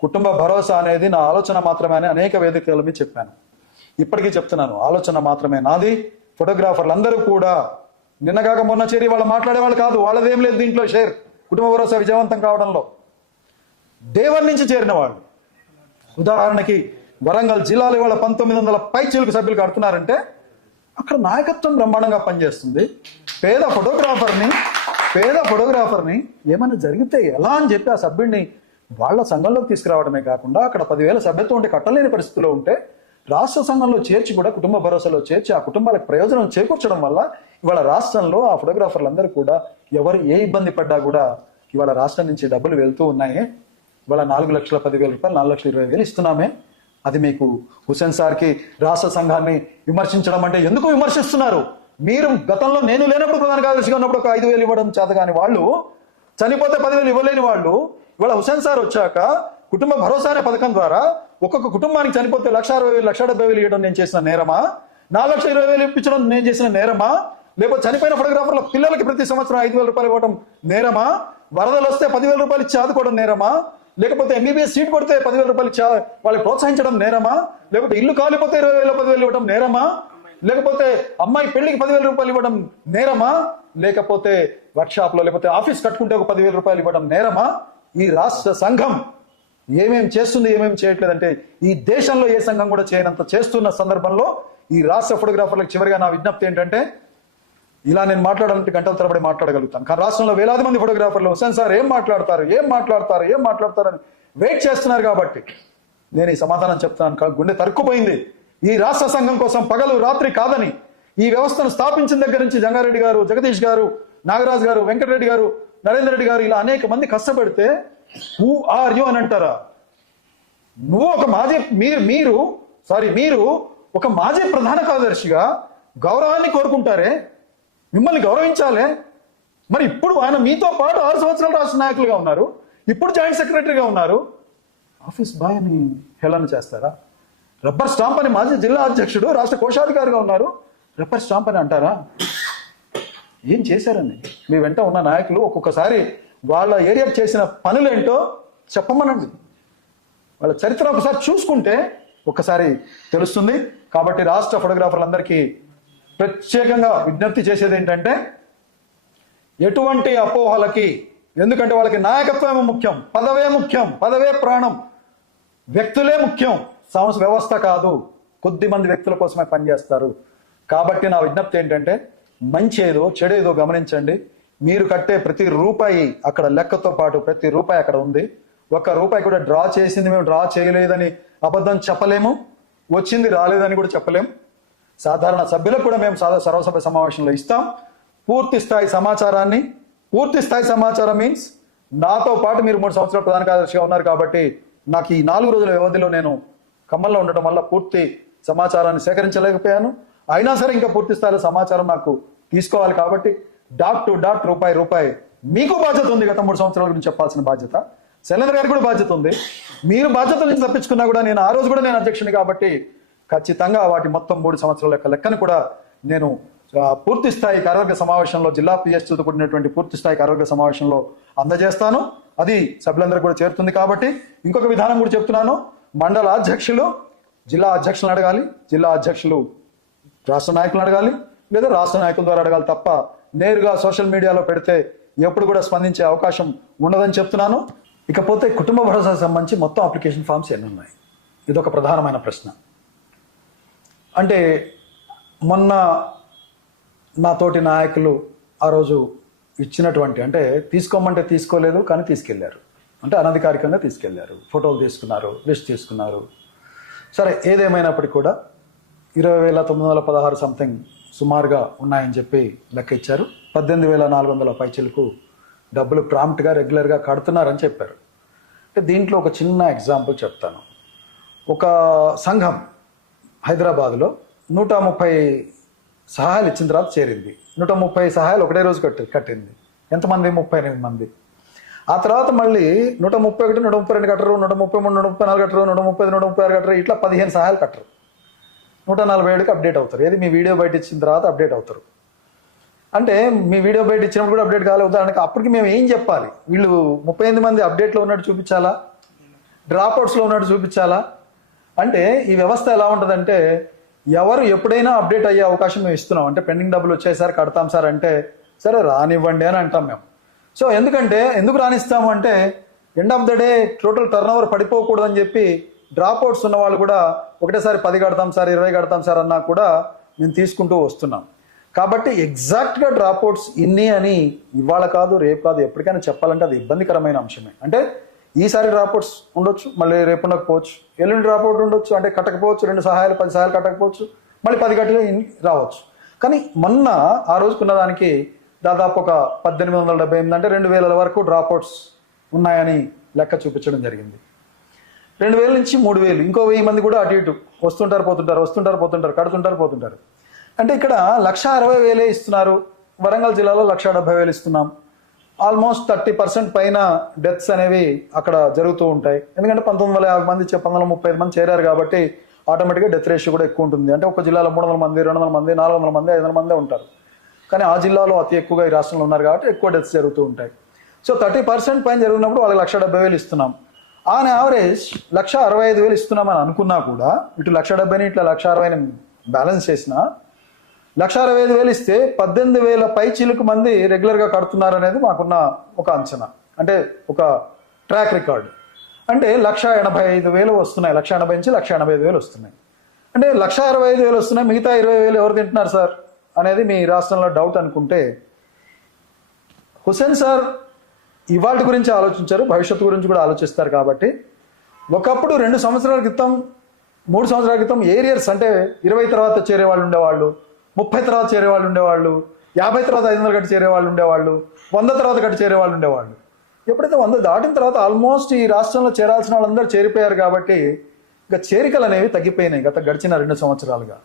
కుటుంబ భరోసా అనేది నా ఆలోచన మాత్రమే అని అనేక వేదికల మీద చెప్పాను. ఇప్పటికీ చెప్తున్నాను, ఆలోచన మాత్రమే నాది. ఫోటోగ్రాఫర్లు అందరూ కూడా నిన్నగాక మొన్న చేరి వాళ్ళు మాట్లాడే వాళ్ళు కాదు, వాళ్ళదేం లేదు దీంట్లో షేర్. కుటుంబ భరోసా విజయవంతం కావడంలో దేవర్ నుంచి చేరిన వాళ్ళు. ఉదాహరణకి వరంగల్ జిల్లాలో ఇవాళ 1900 పైచీలకు సభ్యులు కడుతున్నారంటే అక్కడ నాయకత్వం బ్రహ్మాండంగా పనిచేస్తుంది. పేద ఫోటోగ్రాఫర్ని ఏమైనా జరిగితే ఎలా అని చెప్పి ఆ సభ్యుడిని వాళ్ళ సంఘంలోకి తీసుకురావడమే కాకుండా, అక్కడ 10,000 సభ్యత్వం ఉంటే కట్టలేని పరిస్థితిలో ఉంటే రాష్ట్ర సంఘంలో చేర్చి కూడా కుటుంబ భరోసాలో చేర్చి ఆ కుటుంబాలకు ప్రయోజనం చేకూర్చడం వల్ల ఇవాళ రాష్ట్రంలో ఆ ఫోటోగ్రాఫర్లందరూ కూడా ఎవరు ఏ ఇబ్బంది పడ్డా కూడా ఇవాళ రాష్ట్రం నుంచి డబ్బులు వెళ్తూ ఉన్నాయి. ఇవాళ 4,10,000 రూపాయలు, 4,20,000 ఇస్తున్నామే. అది మీకు హుసేన్ సార్కి రాష్ట్ర సంఘాన్ని విమర్శించడం అంటే ఎందుకు విమర్శిస్తున్నారు? మీరు గతంలో నేను లేనప్పుడు ప్రధాన కార్యదర్శిగా ఉన్నప్పుడు ఒక 5,000 ఇవ్వడం చేత కాని వాళ్ళు, చనిపోతే 10,000 ఇవ్వలేని వాళ్ళు ఇవాళ హుసేన్ సార్ వచ్చాక కుటుంబ భరోసా అనే పథకం ద్వారా ఒక్కొక్క కుటుంబానికి చనిపోతే 1,60,000, 1,70,000 ఇవ్వడం నేను చేసిన నేరమా? 4,20,000 ఇప్పించడం నేను చేసిన నేరమా? లేకపోతే చనిపోయిన ఫోటోగ్రాఫర్ల పిల్లలకి ప్రతి సంవత్సరం 5,000 రూపాయలు ఇవ్వడం నేరమా? వరదలు వస్తే 10,000 రూపాయలు ఇచ్చి ఆదుకోవడం నేరమా? లేకపోతే MBBS సీట్ కొడితే 10,000 రూపాయలు ఇచ్చి వాళ్ళకి ప్రోత్సహించడం నేరమా? లేకపోతే ఇల్లు కాలిపోతే 20,000, 10,000 ఇవ్వడం నేరమా? లేకపోతే అమ్మాయి పెళ్లికి 10,000 రూపాయలు ఇవ్వడం నేరమా? లేకపోతే వర్క్షాప్ లో లేకపోతే ఆఫీస్ కట్టుకుంటే ఒక 10,000 రూపాయలు ఇవ్వడం నేరమా? ఈ రాష్ట్ర సంఘం ఏమేం చేస్తుంది, ఏమేం చేయట్లేదంటే ఈ దేశంలో ఏ సంఘం కూడా చేయనంత చేస్తున్న సందర్భంలో ఈ రాష్ట్ర ఫోటోగ్రాఫర్లకు చివరిగా నా విజ్ఞప్తి ఏంటంటే, ఇలా నేను మాట్లాడాలంటే గంటల తరబడి మాట్లాడగలుగుతాను, కానీ రాష్ట్రంలో వేలాది మంది ఫోటోగ్రాఫర్లు హుసేన్ సార్ ఏం మాట్లాడతారు అని వెయిట్ చేస్తున్నారు. కాబట్టి నేను ఈ సమాధానం చెప్తాను. గుండె తరుక్కుపోయింది. ఈ రాష్ట్ర సంఘం కోసం పగలు రాత్రి కాదని ఈ వ్యవస్థను స్థాపించిన దగ్గర నుంచి జంగారెడ్డి గారు, జగదీష్ గారు, నాగరాజు గారు, వెంకటరెడ్డి గారు, నరేందర్ రెడ్డి గారు, ఇలా అనేక మంది కష్టపడితే హూ ఆర్ యు అని అంటారా? నువ్వు ఒక మీరు ఒక మాజీ ప్రధాన కార్యదర్శిగా గౌరవాన్ని కోరుకుంటారే, మిమ్మల్ని గౌరవించాలే. మరి ఇప్పుడు ఆయన మీతో పాటు 6 సంవత్సరాలు రాష్ట్ర నాయకులుగా ఉన్నారు, ఇప్పుడు జాయింట్ సెక్రటరీగా ఉన్నారు. ఆఫీస్ బాయ్ అని హేళన చేస్తారా? రబ్బర్ స్టాంప్ అని మాజీ జిల్లా అధ్యక్షుడు, రాష్ట్ర కోశాధికారిగా ఉన్నారు, రబ్బర్ స్టాంప్ అని అంటారా? ఏం చేశారని మీ వెంట ఉన్న నాయకులు ఒక్కొక్కసారి వాళ్ళ ఏరియాకి చేసిన పనులేంటో చెప్పమనండి. వాళ్ళ చరిత్ర ఒకసారి చూసుకుంటే ఒక్కసారి తెలుస్తుంది. కాబట్టి రాష్ట్ర ఫోటోగ్రాఫర్లందరికీ ప్రత్యేకంగా విజ్ఞప్తి చేసేది ఏంటంటే, ఎటువంటి అపోహలకి, ఎందుకంటే వాళ్ళకి నాయకత్వమే ముఖ్యం, పదవే ప్రాణం, వ్యక్తులే ముఖ్యం, వ్యవస్థ కాదు. కొద్ది మంది వ్యక్తుల కోసమే పనిచేస్తారు. కాబట్టి నా విజ్ఞప్తి ఏంటంటే, మంచి ఏదో చెడేదో గమనించండి. మీరు కట్టే ప్రతి రూపాయి అక్కడ లెక్కతో పాటు ప్రతి రూపాయి అక్కడ ఉంది. ఒక్క రూపాయి కూడా డ్రా చేసింది మేము డ్రా చేయలేదని అబద్ధం చెప్పలేము, వచ్చింది రాలేదని కూడా చెప్పలేము. సాధారణ సభ్యులకు కూడా మేము సర్వసభ్య సమావేశంలో ఇస్తాం పూర్తి స్థాయి సమాచారం మీన్స్ నాతో పాటు మీరు 3 సంవత్సరాలు ప్రధాన కార్యదర్శిగా ఉన్నారు కాబట్టి నాకు ఈ 4 రోజుల వ్యవధిలో నేను ఖమ్మంలో ఉండటం వల్ల పూర్తి సమాచారాన్ని సేకరించలేకపోయాను. అయినా సరే ఇంకా పూర్తి స్థాయిలో సమాచారం నాకు తీసుకోవాలి కాబట్టి డాట్ టు డాట్ రూపాయి మీకు బాధ్యత ఉంది. గత 3 సంవత్సరాల గురించి చెప్పాల్సిన బాధ్యత శైలేంద్ర గారికి కూడా బాధ్యత ఉంది. మీరు బాధ్యత నుంచి తప్పించుకున్నా కూడా నేను ఆ రోజు కూడా నేను అధ్యక్షుని కాబట్టి ఖచ్చితంగా వాటి మొత్తం 3 సంవత్సరాల యొక్క లెక్కను కూడా నేను పూర్తి స్థాయి కార్యవర్గ సమావేశంలో జిల్లా పిఎస్తో కూడినటువంటి పూర్తి స్థాయి కార్యవర్గ సమావేశంలో అందజేస్తాను. అది సభ్యులందరూ కూడా చేరుతుంది. కాబట్టి ఇంకొక విధానం కూడా చెప్తున్నాను. మండల అధ్యక్షులు జిల్లా అధ్యక్షులను అడగాలి, జిల్లా అధ్యక్షులు రాష్ట్ర నాయకులను అడగాలి, లేదా రాష్ట్ర నాయకుల ద్వారా అడగాలి తప్ప నేరుగా సోషల్ మీడియాలో పెడితే ఎప్పుడు కూడా స్పందించే అవకాశం ఉండదని చెప్తున్నాను. ఇకపోతే కుటుంబ భరోసాకు సంబంధించి మొత్తం అప్లికేషన్ ఫామ్స్ ఎన్ని ఉన్నాయి? ఇది ఒక ప్రధానమైన ప్రశ్న. అంటే మొన్న నాతోటి నాయకులు ఆ రోజు ఇచ్చినటువంటి, అంటే తీసుకోమంటే తీసుకోలేదు కానీ తీసుకెళ్లారు, అంటే అనధికారికంగా తీసుకెళ్లారు, ఫోటోలు తీసుకున్నారు, లిస్ట్ తీసుకున్నారు. సరే, ఏదేమైనప్పటికీ కూడా 20,916 సంథింగ్ సుమారుగా ఉన్నాయని చెప్పి లెక్క ఇచ్చారు. 18,400 పైచలకు డబ్బులు ప్రాంప్ట్గా రెగ్యులర్గా కడుతున్నారని చెప్పారు. అంటే దీంట్లో ఒక చిన్న ఎగ్జాంపుల్ చెప్తాను. ఒక సంఘం హైదరాబాద్లో 130 సహాయాలు ఇచ్చిన తర్వాత చేరింది. 130 సహాయాలు ఒకటే రోజు కట్టింది. ఎంతమంది? 38 మంది. ఆ తర్వాత మళ్ళీ 131, 132 కట్టరు, 133, 134 కట్టరు, 135, 136 కట్టరు, ఇట్లా 15 సహాయాలు కట్టరు. 147కి అప్డేట్ అవుతారు. ఏది మీ వీడియో బయట ఇచ్చిన తర్వాత అప్డేట్ అవుతారు. అంటే మీ వీడియో బయట ఇచ్చినప్పుడు కూడా అప్డేట్ కాలేదు. ఉదాహరణకి అప్పటికి మేము ఏం చెప్పాలి? వీళ్ళు 38 మంది అప్డేట్లో ఉన్నట్టు చూపించాలా, డ్రాప్అవుట్స్లో ఉన్నట్టు చూపించాలా? అంటే ఈ వ్యవస్థ ఎలా ఉంటుందంటే, ఎవరు ఎప్పుడైనా అప్డేట్ అయ్యే అవకాశం మేము ఇస్తున్నాం. అంటే పెండింగ్ డబ్బులు వచ్చేసారి కడతాం సార్ అంటే, సరే రానివ్వండి అని అంటాం మేము. సో ఎందుకు రానిస్తాము అంటే, end of the day total turnover పడిపోకూడదని చెప్పి డ్రాప్అవుట్స్ ఉన్న వాళ్ళు కూడా ఒకటేసారి 10 కడతాం సార్, 20 కడతాం సార్ అన్నా కూడా మేము తీసుకుంటూ వస్తున్నాం. కాబట్టి ఎగ్జాక్ట్గా డ్రాప్అవుట్స్ ఇన్ని అని ఇవాళ కాదు, రేపు కాదు, ఎప్పటికైనా చెప్పాలంటే అది ఇబ్బందికరమైన అంశమే. అంటే ఈసారి డ్రాప్అవుట్స్ ఉండొచ్చు, మళ్ళీ రేపు ఉండకపోవచ్చు, ఎల్లుండి డ్రాప్అవుట్ ఉండొచ్చు, అంటే కట్టకపోవచ్చు, 2 సహాయాలు 10 సహాయాలు కట్టకపోవచ్చు, మళ్ళీ 10 కట్టి రావచ్చు. కానీ మొన్న ఆ రోజుకున్న దానికి దాదాపు ఒక 1878 అంటే 2000 వరకు డ్రాప్అవుట్స్ ఉన్నాయని లెక్క చూపించడం జరిగింది. 2000 నుంచి 3000, ఇంకో 1000 మంది కూడా అటు ఇటు వస్తుంటారు పోతుంటారు, కడుతుంటారు పోతుంటారు. అంటే ఇక్కడ 1,60,000 ఇస్తున్నారు. వరంగల్ జిల్లాలో 1,70,000 ఇస్తున్నాం. ఆల్మోస్ట్ 30% పైన డెత్స్ అనేవి అక్కడ జరుగుతూ ఉంటాయి. ఎందుకంటే 1950 మంది 1935 మంది చేరారు కాబట్టి ఆటోమేటిక్గా డెత్ రేషియో కూడా ఎక్కువ ఉంటుంది. అంటే ఒక జిల్లాలో 300 మంది, 200 మంది, 400 మంది, 500 మంది ఉంటారు. కానీ ఆ జిల్లాలో అతి ఎక్కువగా ఈ రాష్ట్రంలో ఉన్నారు కాబట్టి ఎక్కువ డెత్స్ జరుగుతూ ఉంటాయి. సో 30% పైన జరిగినప్పుడు వాళ్ళకి 1,70,000 ఇస్తున్నాం. ఆన్ యావరేజ్ 1,65,000 ఇస్తున్నామని అనుకున్నా కూడా ఇటు 1,70,000 ఇట్లా 1,60,000 బ్యాలెన్స్ చేసినా 1,65,000 ఇస్తే 18,000 పైచిలుకు మంది రెగ్యులర్గా కడుతున్నారు అనేది మాకున్న ఒక అంచనా, అంటే ఒక ట్రాక్ రికార్డు. అంటే 1,85,000 వస్తున్నాయి. 1,80,000 నుంచి 1,85,000 వస్తున్నాయి. అంటే 1,65,000 వస్తున్నాయి, మిగతా 20,000 ఎవరు తింటున్నారు సార్ అనేది మీ రాష్ట్రంలో డౌట్ అనుకుంటే, హుసేన్ సార్ ఇవాళ గురించి ఆలోచించారు, భవిష్యత్తు గురించి కూడా ఆలోచిస్తారు. కాబట్టి ఒకప్పుడు 2 సంవత్సరాల క్రితం, 3 సంవత్సరాల క్రితం ఏరియర్స్ అంటే 20 తర్వాత చేరే వాళ్ళు ఉండేవాళ్ళు, 30 తర్వాత చేరే వాళ్ళు ఉండేవాళ్ళు, 50 తర్వాత 500 కట్టి చేరే వాళ్ళు ఉండేవాళ్ళు, 100 తర్వాత కట్టి చేరే వాళ్ళు ఉండేవాళ్ళు. ఎప్పుడైతే 100 దాటిన తర్వాత ఆల్మోస్ట్ ఈ రాష్ట్రంలో చేరాల్సిన వాళ్ళందరూ చేరిపోయారు. కాబట్టి ఇంకా చేరికలు అనేవి తగ్గిపోయినాయి. గడిచిన 2 సంవత్సరాలుగా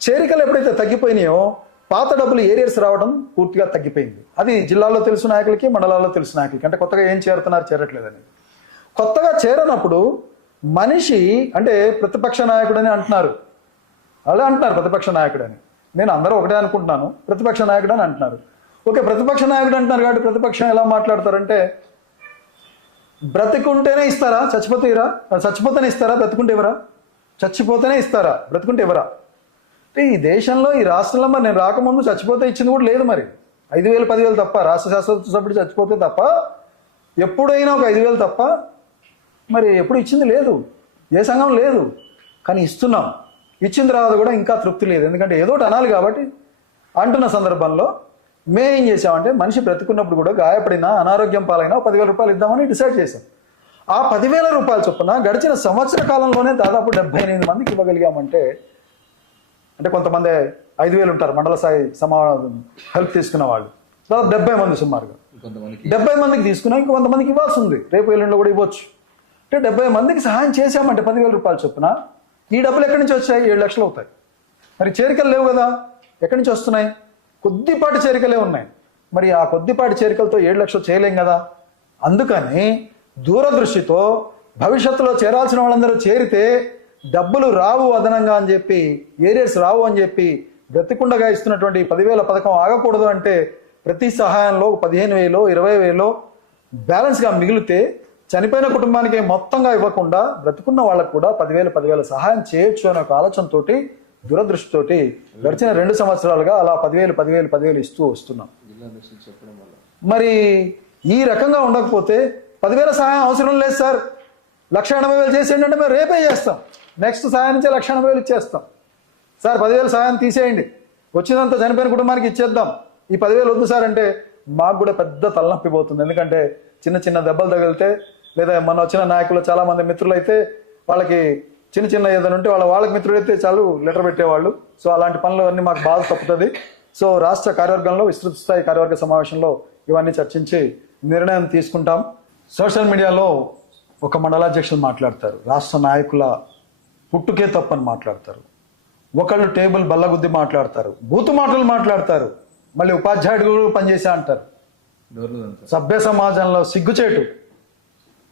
చేరికలు ఎప్పుడైతే తగ్గిపోయినాయో పాత డబ్బులు ఏరియర్స్ రావడం పూర్తిగా తగ్గిపోయింది. అది జిల్లాలో తెలుసు నాయకులకి, మండలాల్లో తెలుసు నాయకులకి. అంటే కొత్తగా ఏం చేరట్లేదని. కొత్తగా చేరనప్పుడు మనిషి అంటే ప్రతిపక్ష నాయకుడని అంటున్నారు, అలా అంటున్నారు ప్రతిపక్ష నాయకుడని. నేను అందరూ ఒకటే అనుకుంటున్నాను, ప్రతిపక్ష నాయకుడు అని అంటున్నారు. ఓకే, ప్రతిపక్ష నాయకుడు అంటున్నారు కాబట్టి ప్రతిపక్షం ఎలా మాట్లాడతారంటే, బ్రతికుంటేనే ఇస్తారా, చచ్చిపోతే ఇరా? చచ్చిపోతేనే ఇస్తారా, బ్రతుకుంటే ఇవ్వరా? చచ్చిపోతేనే ఇస్తారా, బ్రతుకుంటే ఇవ్వరా? అంటే ఈ దేశంలో, ఈ రాష్ట్రంలో మరి నేను రాకముందు చచ్చిపోతే ఇచ్చింది కూడా లేదు. మరి 5,000 10,000 తప్ప, రాష్ట్ర శాస్త్రసభ్యుడు సభ్యుడు చచ్చిపోతే తప్ప ఎప్పుడైనా ఒక 5,000 తప్ప మరి ఎప్పుడు ఇచ్చింది లేదు, ఏ సంఘం లేదు. కానీ ఇస్తున్నాం. ఇచ్చిన తర్వాత కూడా ఇంకా తృప్తి లేదు. ఎందుకంటే ఏదో ఒకటి అనాలి కాబట్టి అంటున్న సందర్భంలో మేమేం చేసామంటే, మనిషి బ్రతుకున్నప్పుడు కూడా గాయపడినా, అనారోగ్యం పాలైనా 10,000 రూపాయలు ఇద్దామని డిసైడ్ చేశాం. ఆ 10,000 రూపాయల చొప్పున గడిచిన సంవత్సర కాలంలోనే దాదాపు 78 మందికి ఇవ్వగలిగామంటే, అంటే కొంతమంది 5,000 ఉంటారు మండల స్థాయి హెల్ప్ తీసుకున్న వాళ్ళు, దాదాపు 70 మంది సుమారుగా 70 మందికి తీసుకున్నా ఇంకో 100 మందికి ఇవ్వాల్సి ఉంది, రేపు ఎల్లుండిలో కూడా ఇవ్వచ్చు. అంటే 70 మందికి సహాయం చేశామంటే 10,000 రూపాయలు చొప్పున ఈ డబ్బులు ఎక్కడి నుంచి వచ్చాయి? 7 లక్షలు అవుతాయి. మరి చేరికలు లేవు కదా, ఎక్కడి నుంచి వస్తున్నాయి? కొద్దిపాటి చేరికలే ఉన్నాయి. మరి ఆ కొద్దిపాటి చేరికలతో 7 లక్షలు చేయలేం కదా. అందుకని దూరదృష్టితో భవిష్యత్తులో చేరాల్సిన వాళ్ళందరూ చేరితే డబ్బులు రావు అదనంగా అని చెప్పి, ఏరియర్స్ రావు అని చెప్పి బ్రతికుండగా ఇస్తున్నటువంటి 10,000 పథకం ఆగకూడదు అంటే ప్రతి సహాయంలో 15,000 20,000 బ్యాలెన్స్గా మిగిలితే చనిపోయిన కుటుంబానికి మొత్తంగా ఇవ్వకుండా బ్రతుకున్న వాళ్ళకు కూడా 10,000 సహాయం చేయొచ్చు అనే ఒక ఆలోచనతోటి దురదృష్టితోటి గడిచిన 2 సంవత్సరాలుగా అలా 10,000 ఇస్తూ వస్తున్నాం. మరి ఈ రకంగా ఉండకపోతే 10,000 సహాయం అవసరం లేదు సార్, 1,80,000 చేసేయండి అంటే మేము రేపే చేస్తాం. నెక్స్ట్ సహాయం నుంచే 1,80,000 ఇచ్చేస్తాం. సార్ 10,000 సహాయం తీసేయండి, వచ్చినంత చనిపోయిన కుటుంబానికి ఇచ్చేద్దాం, ఈ 10,000 వద్దు సార్ అంటే మాకు కూడా పెద్ద తలనొప్పి పోతుంది. ఎందుకంటే చిన్న దెబ్బలు తగిలితే, లేదా మన వచ్చిన నాయకులు చాలా మంది మిత్రులు అయితే వాళ్ళకి చిన్న ఏదైనా ఉంటే వాళ్ళకి మిత్రులు అయితే చాలు లెటర్ పెట్టేవాళ్ళు. సో అలాంటి పనులు అన్నీ మాకు బాధ తప్పుతుంది. సో రాష్ట్ర కార్యవర్గంలో విస్తృత స్థాయి కార్యవర్గ సమావేశంలో ఇవన్నీ చర్చించి నిర్ణయం తీసుకుంటాం. సోషల్ మీడియాలో ఒక మండలాధ్యక్షులు మాట్లాడతారు, రాష్ట్ర నాయకుల పుట్టుకే తప్పని మాట్లాడతారు, ఒకళ్ళు టేబుల్ బల్లగుద్ది మాట్లాడతారు, బూతు మాటలు మాట్లాడతారు, మళ్ళీ ఉపాధ్యాయుడు కూడా పనిచేసా అంటారు. సభ్య సమాజంలో సిగ్గుచేటు,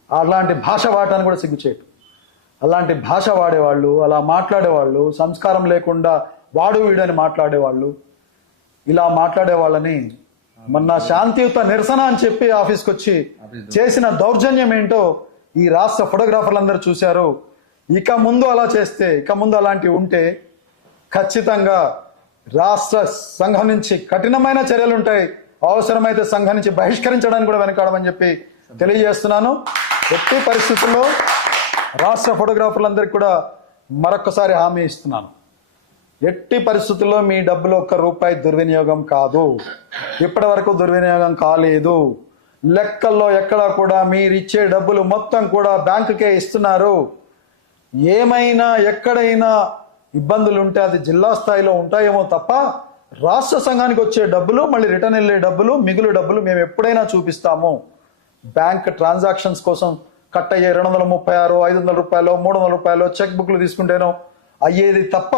అలాంటి భాష వాడటానికి కూడా సిగ్గుచేటు. అలాంటి భాష వాడేవాళ్ళు, అలా మాట్లాడేవాళ్ళు, సంస్కారం లేకుండా వాడు వీడని మాట్లాడేవాళ్ళు, ఇలా మాట్లాడే వాళ్ళని మొన్న శాంతియుత నిరసన అని చెప్పి ఆఫీస్కి వచ్చి చేసిన దౌర్జన్యం ఏంటో ఈ రాష్ట్ర ఫోటోగ్రాఫర్లు అందరూ చూశారు. ఇక ముందు అలా చేస్తే, ఇక ముందు అలాంటివి ఉంటే ఖచ్చితంగా రాష్ట్ర సంఘం నుంచి కఠినమైన చర్యలు ఉంటాయి. అవసరమైతే సంఘం నుంచి బహిష్కరించడానికి కూడా వెనకాడమని చెప్పి తెలియజేస్తున్నాను. ఎట్టి పరిస్థితుల్లో రాష్ట్ర ఫోటోగ్రాఫర్లందరికీ కూడా మరొకసారి హామీ ఇస్తున్నాను, ఎట్టి పరిస్థితుల్లో మీ డబ్బులు ₹1 దుర్వినియోగం కాదు, ఇప్పటి వరకు దుర్వినియోగం కాలేదు. లెక్కల్లో ఎక్కడా కూడా మీరు ఇచ్చే డబ్బులు మొత్తం కూడా బ్యాంకుకే ఇస్తున్నారు. ఏమైనా ఎక్కడైనా ఇబ్బందులు ఉంటే అది జిల్లా స్థాయిలో ఉంటాయేమో తప్ప రాష్ట్ర సంఘానికి వచ్చే డబ్బులు, మళ్ళీ రిటర్న్ వెళ్ళే డబ్బులు, మిగులు డబ్బులు మేము ఎప్పుడైనా చూపిస్తాము. బ్యాంక్ ట్రాన్సాక్షన్స్ కోసం కట్ అయ్యే ₹236, ₹500, ₹300 చెక్ బుక్లు తీసుకుంటేనో అయ్యేది తప్ప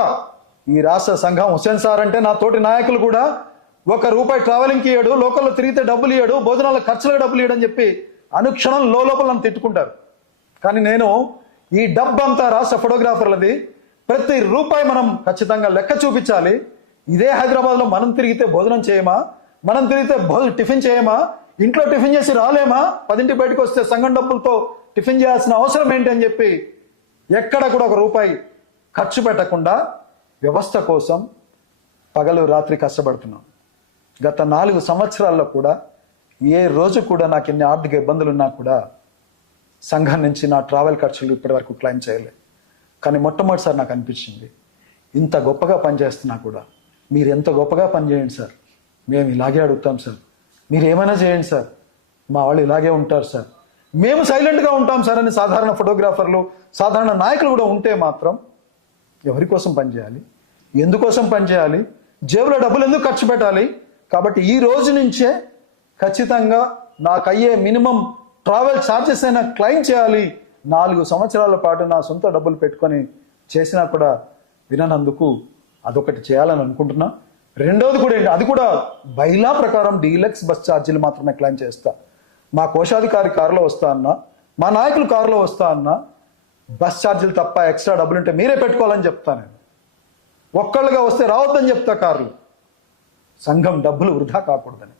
ఈ రాష్ట్ర సంఘం హుసేన్ సార్ అంటే నా తోటి నాయకులు కూడా ₹1 ట్రావెలింగ్కి ఇయ్యడు, లోకల్లో తిరిగితే డబ్బులు ఇయ్యడు, భోజనాల ఖర్చులకు డబ్బులు ఇయ్యడని చెప్పి అనుక్షణం లోపల నన్ను తిట్టుకుంటారు. కానీ నేను ఈ డబ్బు అంతా రాష్ట్ర ఫోటోగ్రాఫర్లది, ప్రతి రూపాయి మనం ఖచ్చితంగా లెక్క చూపించాలి. ఇదే హైదరాబాద్లో మనం తిరిగితే భోజనం చేయమా, మనం తిరిగితే టిఫిన్ చేయమా, ఇంట్లో టిఫిన్ చేసి రాలేమా, 10 బయటకు వస్తే సంఘం డబ్బులతో టిఫిన్ చేయాల్సిన అవసరం ఏంటి అని చెప్పి ఎక్కడ కూడా ₹1 ఖర్చు పెట్టకుండా వ్యవస్థ కోసం పగలు రాత్రి కష్టపడుతున్నాం. గత 4 సంవత్సరాల్లో కూడా ఏ రోజు కూడా నాకు ఎన్ని ఆర్థిక ఇబ్బందులు ఉన్నా కూడా సంఘం నుంచి నా ట్రావెల్ ఖర్చులు ఇప్పటి వరకు క్లెయిమ్ చేయలేదు. కానీ మొట్టమొదటిసారి నాకు అనిపించింది, ఇంత గొప్పగా పనిచేస్తున్నా కూడా మీరు ఎంత గొప్పగా పనిచేయండి సార్, మేము ఇలాగే అడుగుతాం సార్, మీరు ఏమైనా చేయండి సార్, మా వాళ్ళు ఇలాగే ఉంటారు సార్, మేము సైలెంట్గా ఉంటాం సార్ అని సాధారణ ఫోటోగ్రాఫర్లు, సాధారణ నాయకులు కూడా ఉంటే మాత్రం ఎవరి కోసం పనిచేయాలి, ఎందుకోసం పనిచేయాలి, జేబులో డబ్బులు ఎందుకు ఖర్చు పెట్టాలి? కాబట్టి ఈ రోజు నుంచే ఖచ్చితంగా నాకు అయ్యే మినిమం ట్రావెల్ ఛార్జెస్ అయినా క్లెయిమ్ చేయాలి. 4 సంవత్సరాల పాటు నా సొంత డబ్బులు పెట్టుకొని చేసినా కూడా విననందుకు అదొకటి చేయాలని అనుకుంటున్నా. రెండోది కూడా ఏంటి, అది కూడా బైలా ప్రకారం డీలక్స్ బస్ ఛార్జీలు మాత్రమే క్లెయిమ్ చేస్తా. మా కోశాధికారి కారులో వస్తా అన్నా, మా నాయకులు కారులో వస్తా అన్నా, బస్ ఛార్జీలు తప్ప ఎక్స్ట్రా డబ్బులు ఉంటే మీరే పెట్టుకోవాలని చెప్తా. నేను ఒక్కళ్ళుగా వస్తే రావద్దని చెప్తా. కార్లు సంఘం డబ్బులు వృధా కాకూడదని,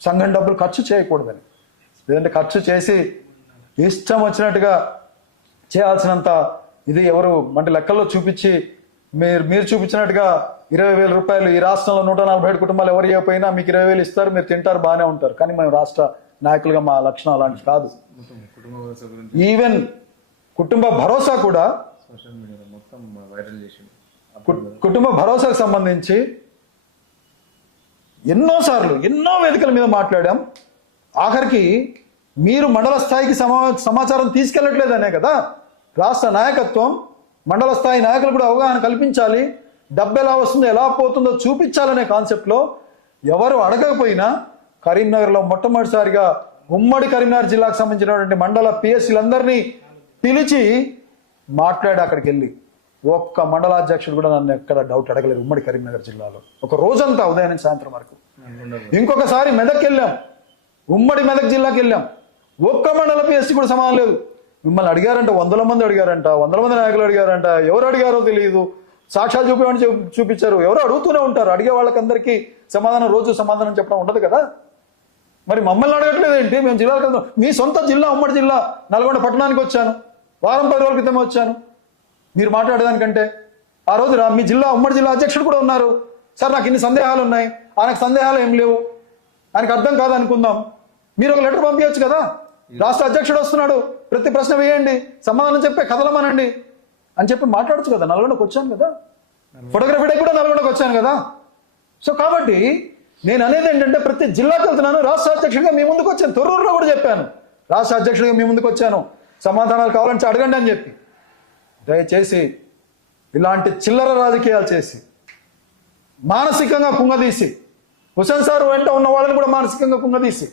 సంఘం డబ్బులు ఖర్చు చేయకూడదని, లేదంటే ఖర్చు చేసి ఇష్టం వచ్చినట్టుగా చేయాల్సినంత ఇది ఎవరు అంటే లెక్కల్లో చూపించి మీరు చూపించినట్టుగా ₹20,000 ఈ రాష్ట్రంలో 147 కుటుంబాలు ఎవరు ఇవ్వకపోయినా మీకు 20,000 ఇస్తారు, మీరు తింటారు, బాగానే ఉంటారు. కానీ మేము రాష్ట్ర నాయకులుగా మా లక్షణం అలాంటివి కాదు. ఈవెన్ కుటుంబ భరోసా కూడా, కుటుంబ భరోసాకు సంబంధించి ఎన్నోసార్లు ఎన్నో వేదికల మీద మాట్లాడాం. ఆఖరికి మీరు మండల స్థాయికి సమాచారం తీసుకెళ్లట్లేదనే కదా రాష్ట్ర నాయకత్వం, మండల స్థాయి నాయకులు కూడా అవగాహన కల్పించాలి, డబ్బు ఎలా వస్తుందో ఎలా పోతుందో చూపించాలనే కాన్సెప్ట్లో ఎవరు అడగకపోయినా కరీంనగర్లో మొట్టమొదటిసారిగా ఉమ్మడి కరీంనగర్ జిల్లాకు సంబంధించినటువంటి మండల పిఎస్సీలందరినీ పిలిచి మాట్లాడి అక్కడికి వెళ్ళి ఒక్క మండలాధ్యక్షుడు కూడా నన్ను ఎక్కడ డౌట్ అడగలేదు. ఉమ్మడి కరీంనగర్ జిల్లాలో ఒక రోజంతా ఉదయం నుంచి సాయంత్రం వరకు ఇంకొకసారి మెదక్ వెళ్ళాం, ఉమ్మడి మెదక్ జిల్లాకి వెళ్ళాం, ఒక్క మండల పిఎస్సి కూడా సమానం లేదు. మిమ్మల్ని అడిగారంట, 100 మంది అడిగారంట, 100 మంది నాయకులు అడిగారంట, ఎవరు అడిగారో తెలియదు. సాక్ష్యాలు చూపించమని చూపించారు. ఎవరో అడుగుతూనే ఉంటారు. అడిగే వాళ్ళకందరికీ సమాధానం, రోజు సమాధానం చెప్పడం ఉండదు కదా. మరి మమ్మల్ని అడగట్లేదు ఏంటి? మేము జిల్లాలకు వెళ్తాం. మీ సొంత జిల్లా, ఉమ్మడి జిల్లా నల్గొండ పట్టణానికి వచ్చాను, వారం 10 రోజుల క్రితం వచ్చాను. మీరు మాట్లాడేదానికంటే ఆ రోజు మీ జిల్లా, ఉమ్మడి జిల్లా అధ్యక్షుడు కూడా ఉన్నారు. సార్ నాకు ఇన్ని సందేహాలు ఉన్నాయి, ఆయనకు సందేహాలు ఏం లేవు, ఆయనకు అర్థం కాదనుకుందాం, మీరు ఒక లెటర్ పంపించచ్చు కదా. రాష్ట్ర అధ్యక్షుడు వస్తున్నాడు, ప్రతి ప్రశ్న వేయండి, సమాధానం చెప్పే కథలమనండి అని చెప్పి మాట్లాడచ్చు కదా. నల్గొండకు వచ్చాను కదా, ఫోటోగ్రఫీ డే కూడా నల్గొండకు వచ్చాను కదా. సో కాబట్టి నేను అనేది ఏంటంటే, ప్రతి జిల్లాకు వెళ్తున్నాను, రాష్ట్ర అధ్యక్షుడిగా మీ ముందుకు వచ్చాను. తొర్రూరులో కూడా చెప్పాను, రాష్ట్ర అధ్యక్షుడిగా మీ ముందుకు వచ్చాను, సమాధానాలు కావాలని అడగండి అని చెప్పి. దయచేసి ఇలాంటి చిల్లర రాజకీయాలు చేసి మానసికంగా కుంగదీసి, హుస్సేన్ సార్ వెంట ఉన్న వాళ్ళని కూడా మానసికంగా కుంగదీసి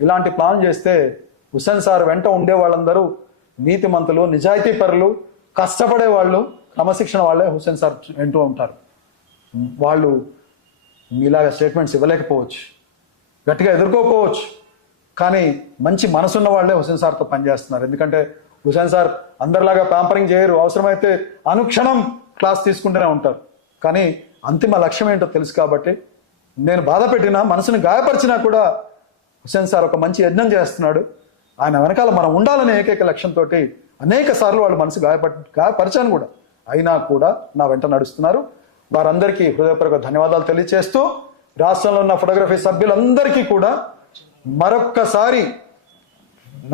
ఇలాంటి ప్లాన్ చేస్తే, హుస్సేన్ సార్ వెంట ఉండే వాళ్ళందరూ నీతిమంతులు, నిజాయితీ పరులు, కష్టపడే వాళ్ళు, క్రమశిక్షణ వాళ్ళే హుస్సేన్ సార్ వెంటూ ఉంటారు. వాళ్ళు మీలాగా స్టేట్మెంట్స్ ఇవ్వలేకపోవచ్చు, గట్టిగా ఎదుర్కోకపోవచ్చు, కానీ మంచి మనసున్న వాళ్ళే హుస్సేన్ సార్తో పనిచేస్తున్నారు. ఎందుకంటే హుస్సేన్ సార్ అందరిలాగా ప్యాంపరింగ్ చేయరు, అవసరమైతే అనుక్షణం క్లాస్ తీసుకుంటూనే ఉంటారు. కానీ అంతిమ లక్ష్యం ఏంటో తెలుసు కాబట్టి, నేను బాధ పెట్టినా, మనసుని గాయపరిచినా కూడా హుస్సేన్ సార్ ఒక మంచి యజ్ఞం చేస్తున్నాడు. ఆయన వెనకాల మనం ఉండాలనే ఏకైక లక్ష్యంతో అనేక సార్లు వాళ్ళు మనసు గాయపరిచాను కూడా, అయినా కూడా నా వెంట నడుస్తున్నారు. వారందరికీ హృదయపూర్వక ధన్యవాదాలు తెలియజేస్తూ, రాష్ట్రంలో ఉన్న ఫోటోగ్రఫీ సభ్యులందరికీ కూడా మరొక్కసారి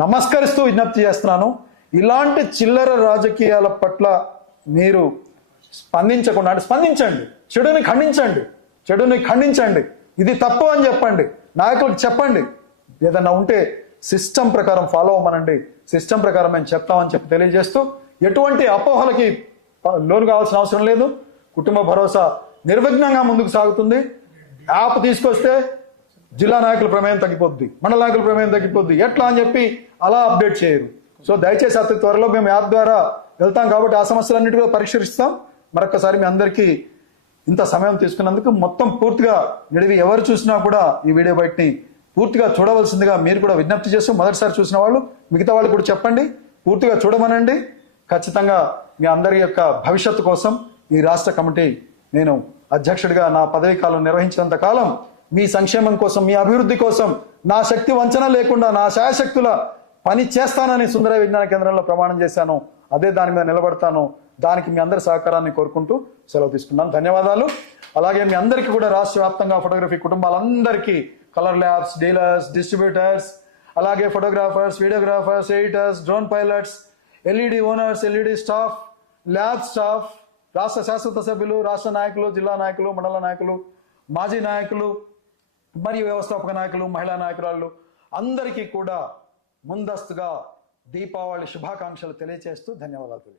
నమస్కరిస్తూ విజ్ఞప్తి చేస్తున్నాను. ఇలాంటి చిల్లర రాజకీయాల పట్ల మీరు స్పందించకుండా, స్పందించండి, చెడుని ఖండించండి, ఇది తప్పు అని చెప్పండి, నాయకులకు చెప్పండి. ఏదన్నా ఉంటే సిస్టమ్ ప్రకారం ఫాలో అవ్వమనండి, సిస్టమ్ ప్రకారం మేము చెప్తామని చెప్పి తెలియజేస్తూ, ఎటువంటి అపోహలకి లోను కావాల్సిన అవసరం లేదు. కుటుంబ భరోసా నిర్విఘ్నంగా ముందుకు సాగుతుంది. యాప్ తీసుకొస్తే జిల్లా నాయకుల ప్రమేయం తగ్గిపోద్ది, మండల నాయకుల ప్రమేయం తగ్గిపోద్ది, ఎట్లా అని చెప్పి అలా అప్డేట్ చేయరు. సో దయచేసి అతి త్వరలో మేము యాప్ ద్వారా వెళ్తాం కాబట్టి ఆ సమస్యలన్నిటి కూడా పరిష్కరిస్తాం. మరొకసారి మీ అందరికీ ఇంత సమయం తీసుకున్నందుకు, మొత్తం పూర్తిగా నిడివి ఎవరు చూసినా కూడా ఈ వీడియో బయటని పూర్తిగా చూడవలసిందిగా మీరు కూడా విజ్ఞప్తి చేస్తూ, మొదటిసారి చూసిన వాళ్ళు మిగతా వాళ్ళు కూడా చెప్పండి, పూర్తిగా చూడమనండి. ఖచ్చితంగా మీ అందరి యొక్క భవిష్యత్తు కోసం ఈ రాష్ట్ర కమిటీ, నేను అధ్యక్షుడిగా నా పదవీ కాలం నిర్వహించినంత కాలం మీ సంక్షేమం కోసం, మీ అభివృద్ధి కోసం నా శక్తి వంచన లేకుండా నా శాయశక్తుల పని చేస్తానని సుందరయ్య విజ్ఞాన కేంద్రంలో ప్రమాణం చేశాను. అదే దాని మీద నిలబడతాను. దానికి మీ అందరి సహకారాన్ని కోరుకుంటూ సెలవు తీసుకున్నాను. ధన్యవాదాలు. అలాగే మీ అందరికీ కూడా రాష్ట్ర వ్యాప్తంగా ఫోటోగ్రఫీ కుటుంబాలందరికీ, కలర్ ల్యాబ్స్, డీలర్స్, డిస్ట్రిబ్యూటర్స్, అలాగే photographers, videographers, editors, drone pilots, LED owners, LED staff, lab staff, రాష్ట్ర శాశ్వత సభ్యులు, రాష్ట్ర నాయకులు, జిల్లా నాయకులు, మండల నాయకులు, మాజీ నాయకులు మరియు వ్యవస్థాపక నాయకులు, మహిళా నాయకురాళ్ళు అందరికీ కూడా ముందస్తుగా దీపావళి శుభాకాంక్షలు తెలియజేస్తూ ధన్యవాదాలు.